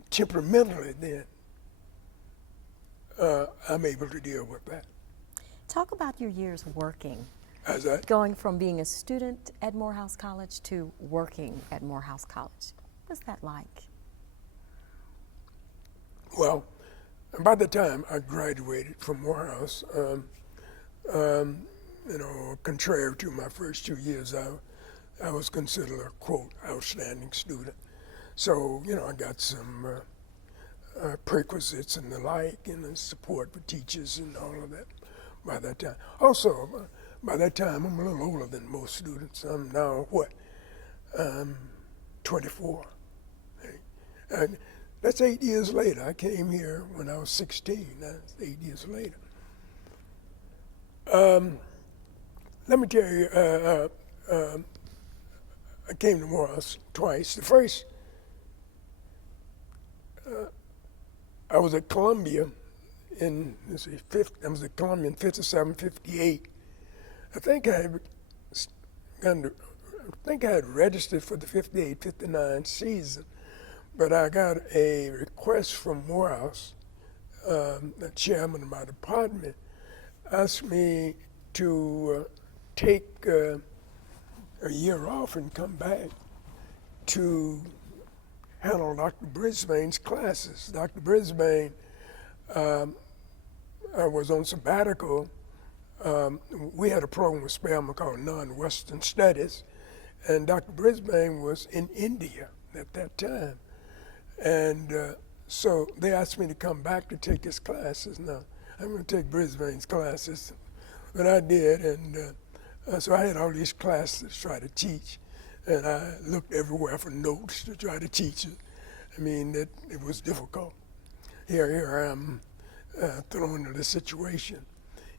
temperamentally, then, I'm able to deal with that. Talk about your years working. How's that? Going from being a student at Morehouse College to working at Morehouse College. What's that like? Well, by the time I graduated from Morehouse, contrary to my first 2 years, I was considered a, quote, outstanding student. So, I got some prerequisites and the like, and the support for teachers and all of that by that time. Also, by that time, I'm a little older than most students. I'm now, 24. And that's 8 years later. I came here when I was 16. That's 8 years later. Let me tell you, I came to Morehouse twice. The first, I was at Columbia in, I was at Columbia in 57, 58. I think I had registered for the 58, 59 season, but I got a request from Morehouse, the chairman of my department, asked me to take a year off and come back to handle Dr. Brisbane's classes. Dr. Brisbane was on sabbatical. We had a program with Spelman called Non-Western Studies, and Dr. Brisbane was in India at that time. And so they asked me to come back to take his classes. Now, I'm going to take Brisbane's classes, but I did, and so I had all these classes to try to teach, and I looked everywhere for notes to try to teach it. I mean, it was difficult. Here I am thrown into this situation.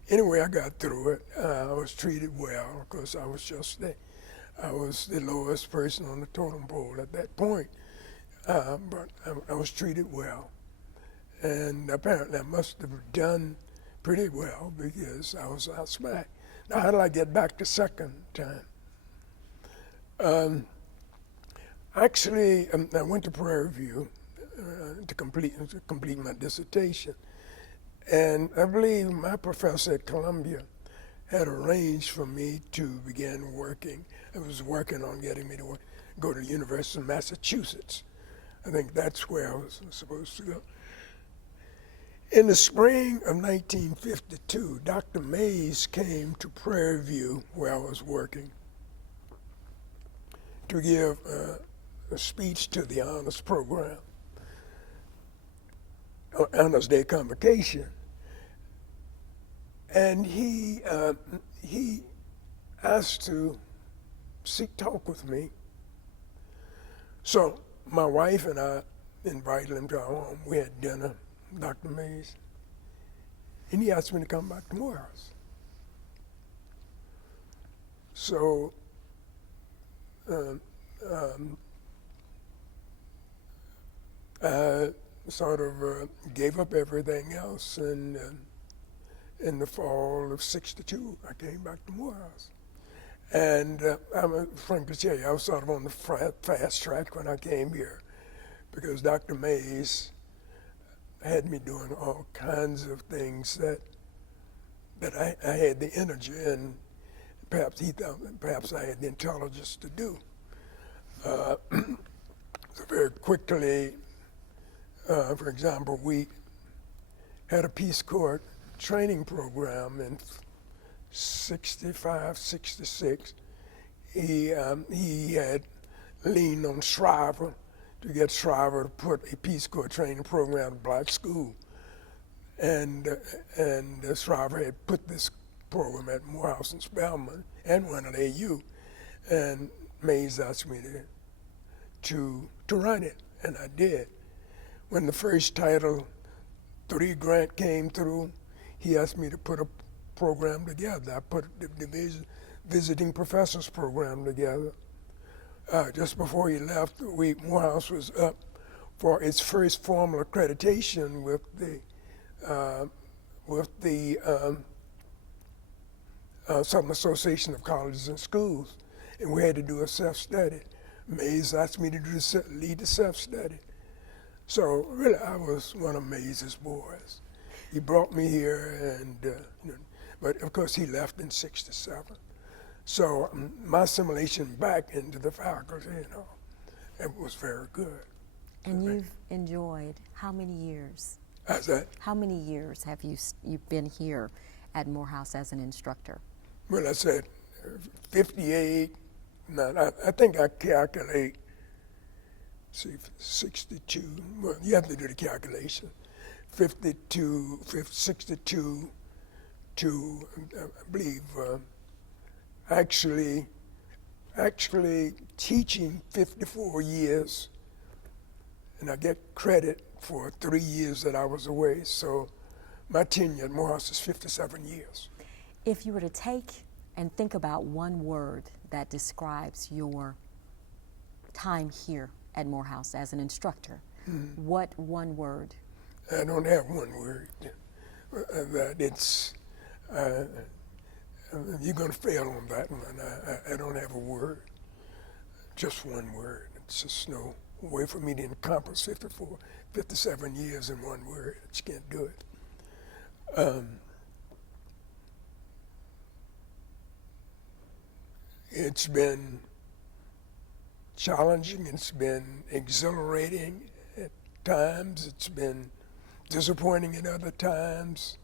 Anyway, I got through it. I was treated well because I was the lowest person on the totem pole at that point, but I was treated well. And apparently I must have done pretty well because I was outsmacked. Now, how did I get back the second time? Actually, I went to Prairie View to complete my dissertation. And I believe my professor at Columbia had arranged for me to begin working. I was working on getting me to go to the University of Massachusetts. I think that's where I was supposed to go. In the spring of 1952, Dr. Mays came to Prairie View, where I was working, to give a speech to the honors program, honors day convocation. And he asked to talk with me So my wife and I invited him to our home. We had dinner, Dr. Mays, and he asked me to come back to Morehouse. So I sort of gave up everything else, and in the fall of '62, I came back to Morehouse. And I'm frankly tell you, I was sort of on the fast track when I came here, because Dr. Mays had me doing all kinds of things that I had the energy and perhaps he thought that perhaps I had the intelligence to do. So very quickly, for example, we had a Peace Corps training program in '65, '66. He had leaned on Shriver to get Shriver to put a Peace Corps training program in black school. And Shriver had put this program at Morehouse and Spelman and one at AU. And Mays asked me to run it, and I did. When the first Title III grant came through, he asked me to put a program together. I put the visiting professors program together. Just before he left, Morehouse was up for its first formal accreditation with the Southern Association of Colleges and Schools, and we had to do a self-study. Mays asked me to lead the self-study. So really, I was one of Mays's boys. He brought me here, and but of course he left in '67. So my assimilation back into the faculty, it was very good. And you've enjoyed how many years? How's that? How many years have you've been here at Morehouse as an instructor? Well, I said 58. Now, I think I calculate, see, 62. Well, you have to do the calculation. 62 to, I believe, actually teaching 54 years, and I get credit for 3 years that I was away. So my tenure at Morehouse is 57 years. If you were to take and think about one word that describes your time here at Morehouse as an instructor, what one word? I don't have one word. That it's, you're going to fail on that one. I don't have a word, just one word. It's just no way for me to encompass 57 years in one word. I just can't do it. It's been challenging, it's been exhilarating at times, it's been disappointing at other times.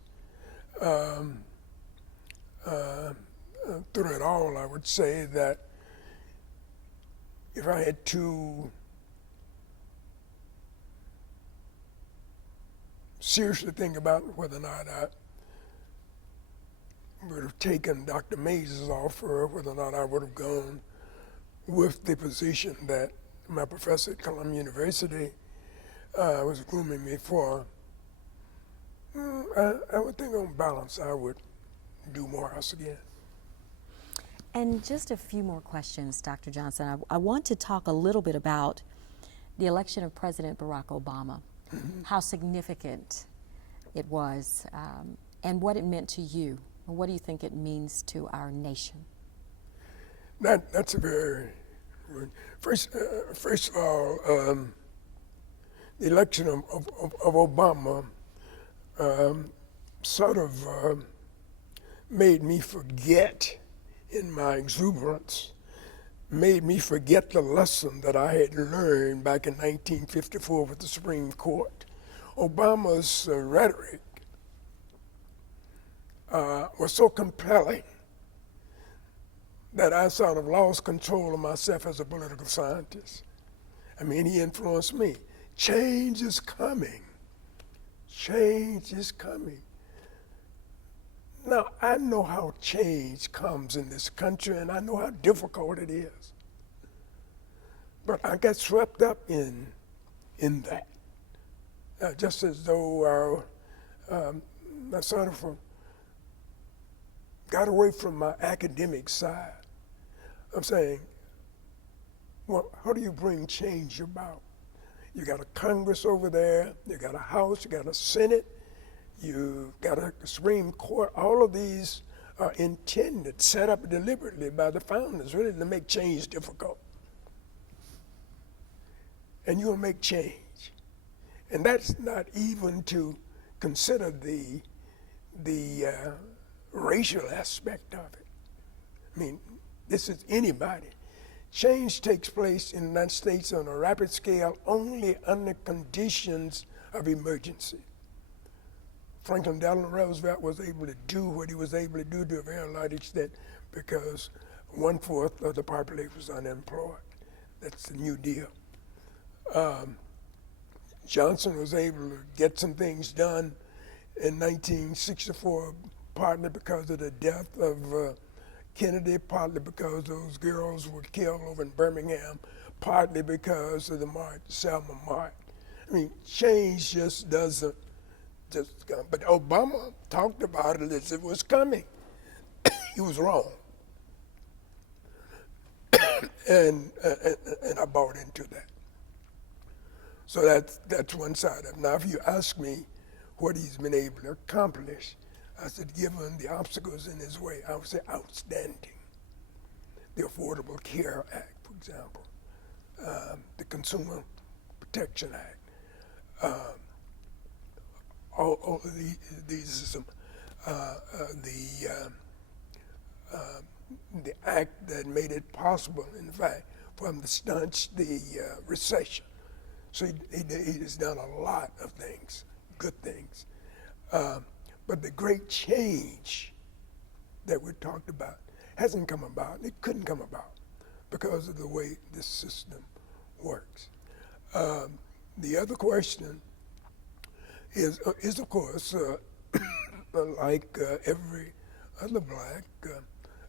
Through it all, I would say that if I had to seriously think about whether or not I would have taken Dr. Mays' offer, whether or not I would have gone with the position that my professor at Columbia University was grooming me for, I would think on balance I would do Morehouse again. And just a few more questions, Dr. Johnson. I want to talk a little bit about the election of President Barack Obama, how significant it was, and what it meant to you. What do you think it means to our nation? That's a very, first of all, the election of Obama sort of made me forget, in my exuberance, made me forget the lesson that I had learned back in 1954 with the Supreme Court. Obama's rhetoric was so compelling that I sort of lost control of myself as a political scientist. I mean, he influenced me. Change is coming. Change is coming. Now, I know how change comes in this country, and I know how difficult it is. But I got swept up in that, just as though I sort of got away from my academic side. I'm saying, well, how do you bring change about? You got a Congress over there, you got a House, you got a Senate, you got a Supreme Court. All of these are intended, set up deliberately by the founders, really to make change difficult. And you'll make change. And that's not even to consider the racial aspect of it. I mean, this is anybody. Change takes place in the United States on a rapid scale only under conditions of emergency. Franklin Delano Roosevelt was able to do what he was able to do to a very large extent because 1/4 of the population was unemployed. That's the New Deal. Johnson was able to get some things done in 1964, partly because of the death of Kennedy, partly because those girls were killed over in Birmingham, partly because of the March, Selma March. I mean, change just doesn't just come. But Obama talked about it as it was coming. He was wrong. and I bought into that. So that's one side of it. Now, if you ask me what he's been able to accomplish, I said, given the obstacles in his way, I would say outstanding. The Affordable Care Act, for example, the Consumer Protection Act, all of these some, the act that made it possible, in fact, for him to stanch the recession. So he has done a lot of things, good things. But the great change that we talked about hasn't come about. It couldn't come about because of the way this system works. The other question is of course, like every other black,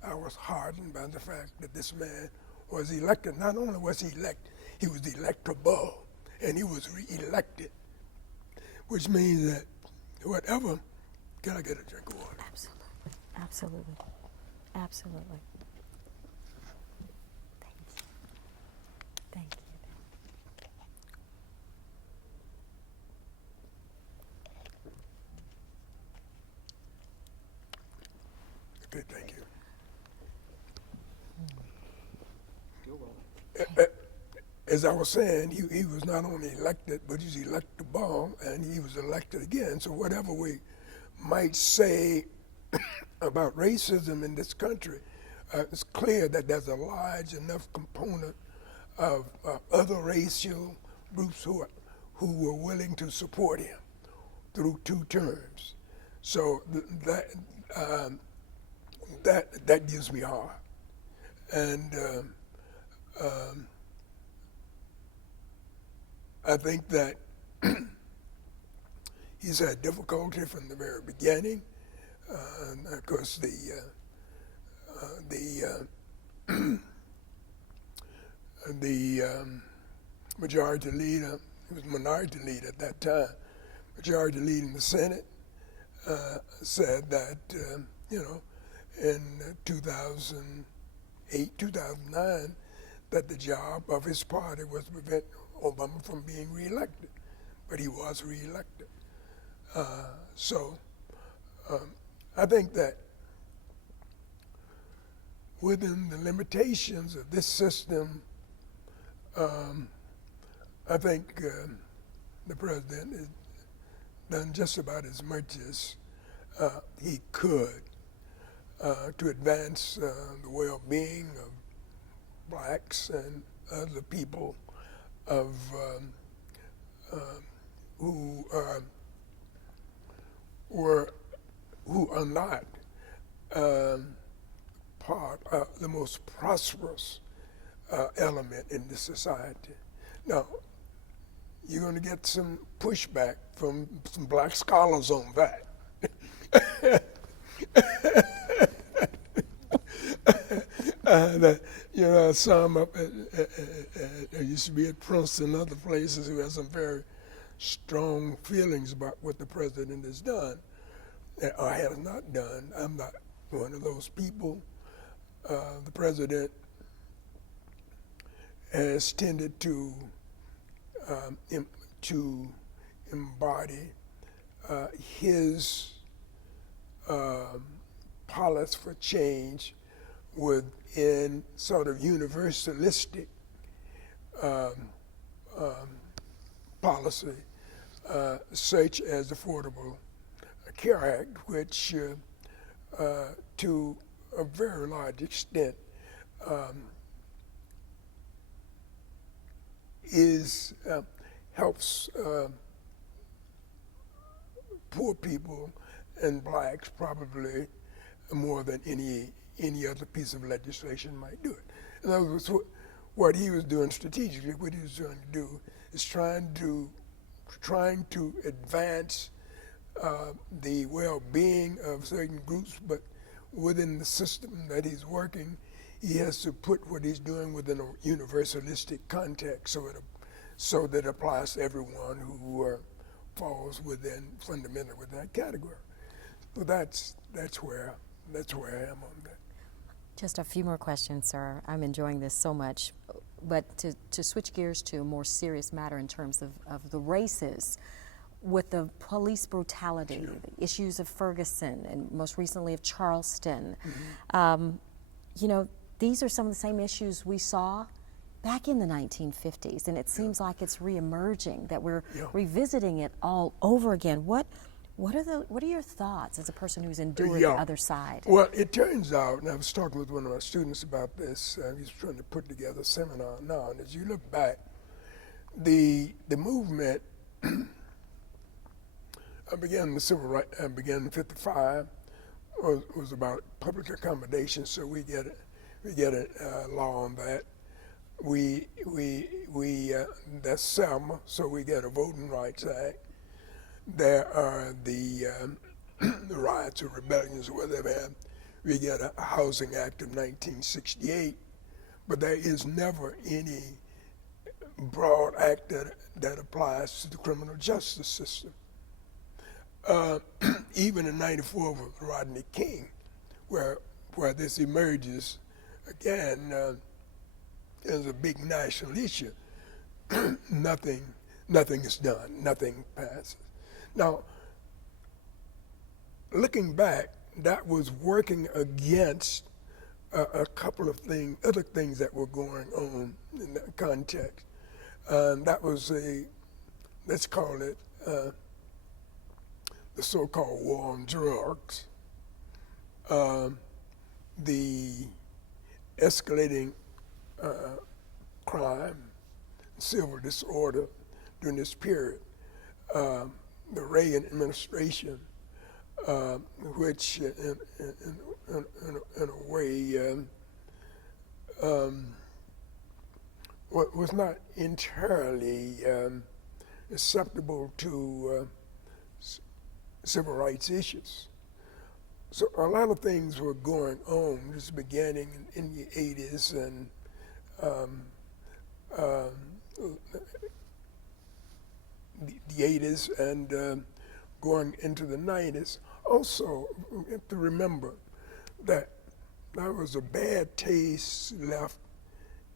I was hardened by the fact that this man was elected. Not only was he elected, he was electable, and he was re-elected, which means that whatever. Can I get a drink of water? Absolutely. Absolutely. Absolutely. Thank you. Thank you. Okay, thank you. As I was saying, he was not only elected, but he was electable, and he was elected again. So whatever we might say about racism in this country, it's clear that there's a large enough component of other racial groups who were willing to support him through 2 terms. So that gives me heart. And I think that he's had difficulty from the very beginning. Of course, the majority leader, he was minority leader at that time, majority leader in the Senate, said that, in 2008, 2009, that the job of his party was to prevent Obama from being reelected. But he was reelected. So I think that within the limitations of this system, I think the president has done just about as much as he could to advance the well-being of blacks and other people of who are not part of the most prosperous element in the society. Now, you're going to get some pushback from some black scholars on that. I saw him up I used to be at Princeton and other places who had some very strong feelings about what the president has done or has not done. I'm not one of those people. The president has tended to embody his policy for change within sort of universalistic policy, such as the Affordable Care Act, which to a very large extent helps poor people and blacks probably more than any other piece of legislation might do it. In other words, what he was doing strategically, what he was trying to do is trying to advance the well-being of certain groups, but within the system that he's working, he has to put what he's doing within a universalistic context, so that it applies to everyone who falls fundamentally within that category. So that's where I am on that. Just a few more questions, sir. I'm enjoying this so much. But to switch gears to a more serious matter in terms of the races, with the police brutality, sure, the issues of Ferguson, and most recently of Charleston, these are some of the same issues we saw back in the 1950s, and it seems like it's reemerging, that we're revisiting it all over again. What are your thoughts as a person who's endured the other side? Well, it turns out, and I was talking with one of my students about this, he's trying to put together a seminar now, and as you look back, the movement began in in '55, was about public accommodation, so we get a law on that. That's Selma, so we get a Voting Rights Act. There are the riots or rebellions or whatever. We get a Housing Act of 1968, but there is never any broad act that applies to the criminal justice system. Even in '94 with Rodney King, where this emerges again as a big national issue, nothing is done, nothing passes. Now, looking back, that was working against a couple of other things that were going on in that context. That was let's call it the so-called war on drugs, the escalating crime, civil disorder during this period, the Reagan administration, which in a way was not entirely acceptable to civil rights issues. So a lot of things were going on, just beginning in the '80s and the '80s and going into the '90s. Also, we have to remember that there was a bad taste left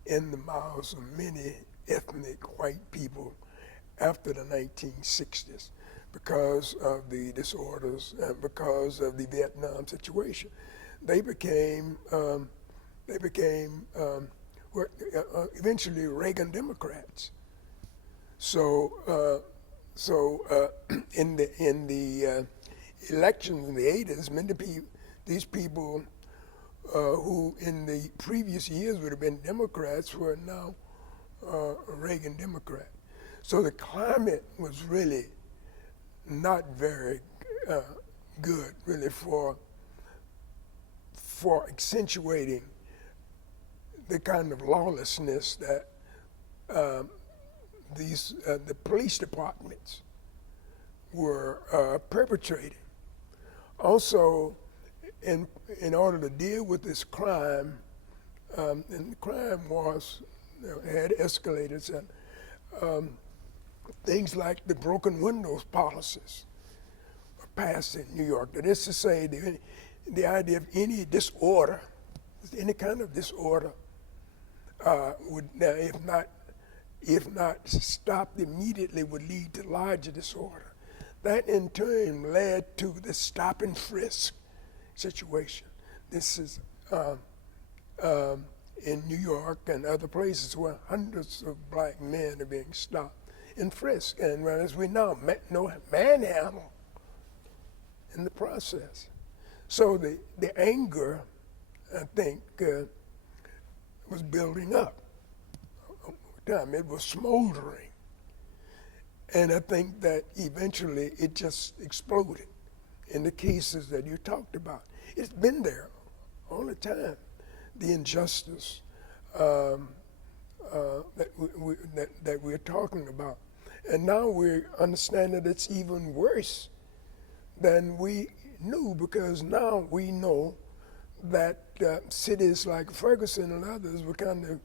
in the mouths of many ethnic white people after the 1960s because of the disorders and because of the Vietnam situation. They became eventually Reagan Democrats. So in the elections in the '80s, these people who in the previous years would have been Democrats were now Reagan Democrat. So the climate was really not very good, really, for accentuating the kind of lawlessness that the police departments were perpetrating. Also, in order to deal with this crime, and the crime was, had escalated, and things like the broken windows policies were passed in New York. That is to say, the idea of any disorder, any kind of disorder, would, if not stopped immediately, would lead to larger disorder. That in turn led to the stop and frisk situation. This is in New York and other places where hundreds of black men are being stopped and frisked, and as we know, no manhandle in the process. So the anger, I think, was building up over time. It was smoldering. And I think that eventually it just exploded in the cases that you talked about. It's been there all the time, the injustice that we're talking about. And now we understand that it's even worse than we knew, because now we know that cities like Ferguson and others were kind of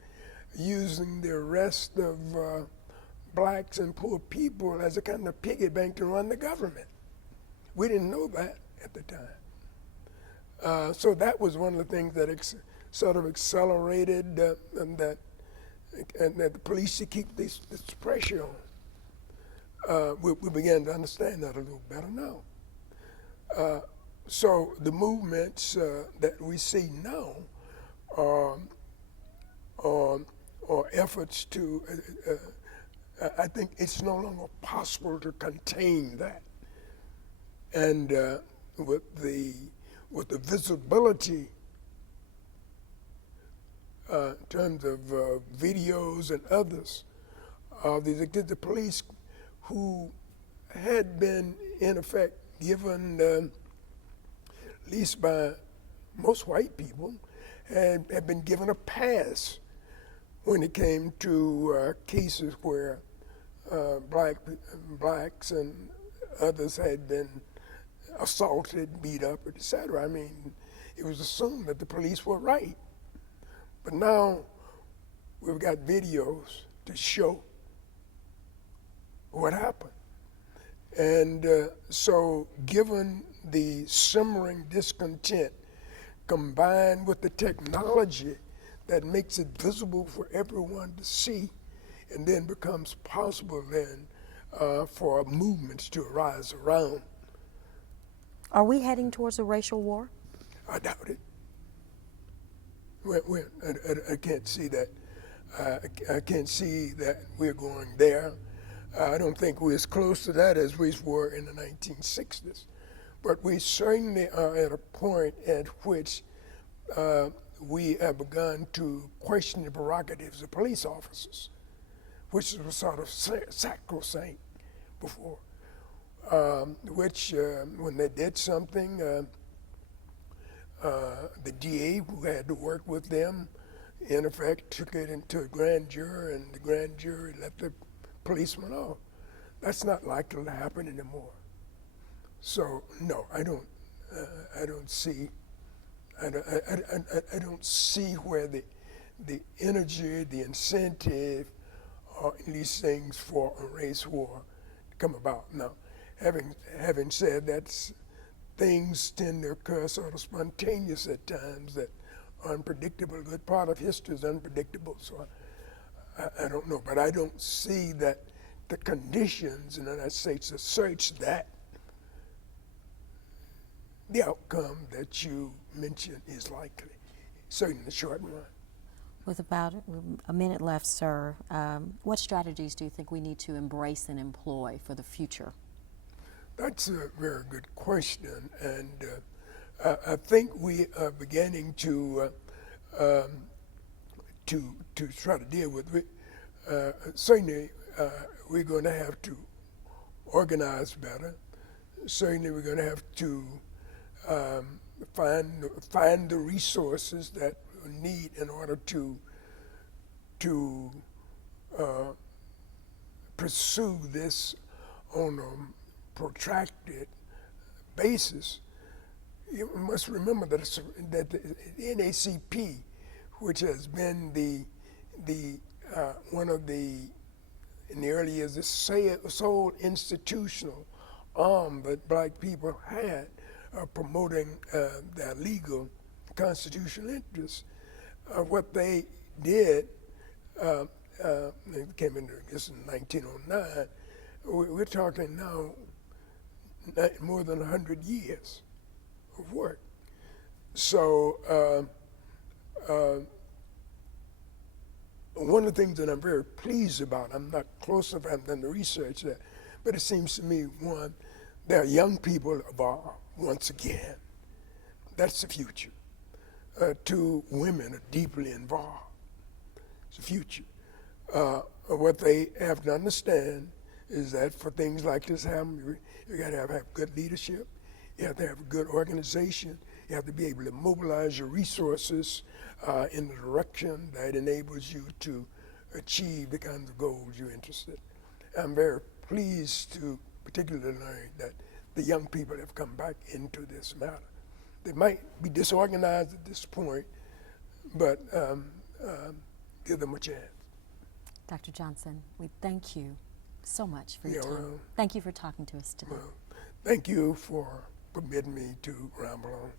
using the arrest of blacks and poor people as a kind of piggy bank to run the government. We didn't know that at the time. So that was one of the things that sort of accelerated and that the police to keep this pressure on. We began to understand that a little better now. So the movements that we see now are efforts to, I think it's no longer possible to contain that. And with the visibility in terms of videos and others, the police who had been in effect given, at least by most white people, had been given a pass when it came to cases where blacks and others had been assaulted, beat up, etc. I mean, it was assumed that the police were right. But now we've got videos to show what happened. And so given the simmering discontent combined with the technology that makes it visible for everyone to see, and then becomes possible then for movements to arise around. Are we heading towards a racial war? I doubt it. I can't see that. I can't see that we're going there. I don't think we're as close to that as we were in the 1960s. But we certainly are at a point at which we have begun to question the prerogatives of police officers, which was sort of sacrosanct before, which when they did something, the DA who had to work with them, in effect, took it into a grand jury, and the grand jury let the policeman off. That's not likely to happen anymore. So no, I don't see where the energy, the incentive, or these things for a race war come about. Now, having said that, things tend to occur sort of spontaneous at times, that are unpredictable. A good part of history is unpredictable, so I don't know. But I don't see that the conditions in the United States are such that the outcome that you mentioned is likely, certainly in the short run. With about a minute left, sir, what strategies do you think we need to embrace and employ for the future? That's a very good question, and I think we are beginning to try to deal with it. Certainly, we're going to have to organize better. Certainly, we're going to have to find the resources that we need in order to pursue this on a protracted basis. You must remember that the NACP, which has been the one of the, in the early years, the sole institutional arm that black people had promoting their legal constitutional interests. What they did, they came into this in 1909. We're talking now more than 100 years of work. So one of the things that I'm very pleased about, I'm not close enough, I haven't done the research there, but it seems to me, one, there are young people involved, once again. That's the future. Two, women are deeply involved. It's the future. What they have to understand is that for things like this happen, you got to have good leadership. You have to have a good organization. You have to be able to mobilize your resources in the direction that enables you to achieve the kinds of goals you're interested in. I'm very pleased to particularly learn that the young people have come back into this matter. They might be disorganized at this point, but give them a chance. Dr. Johnson, we thank you so much for Yeah, your time. well, Thank you for talking to us today. Well, thank you for permitting me to ramble on.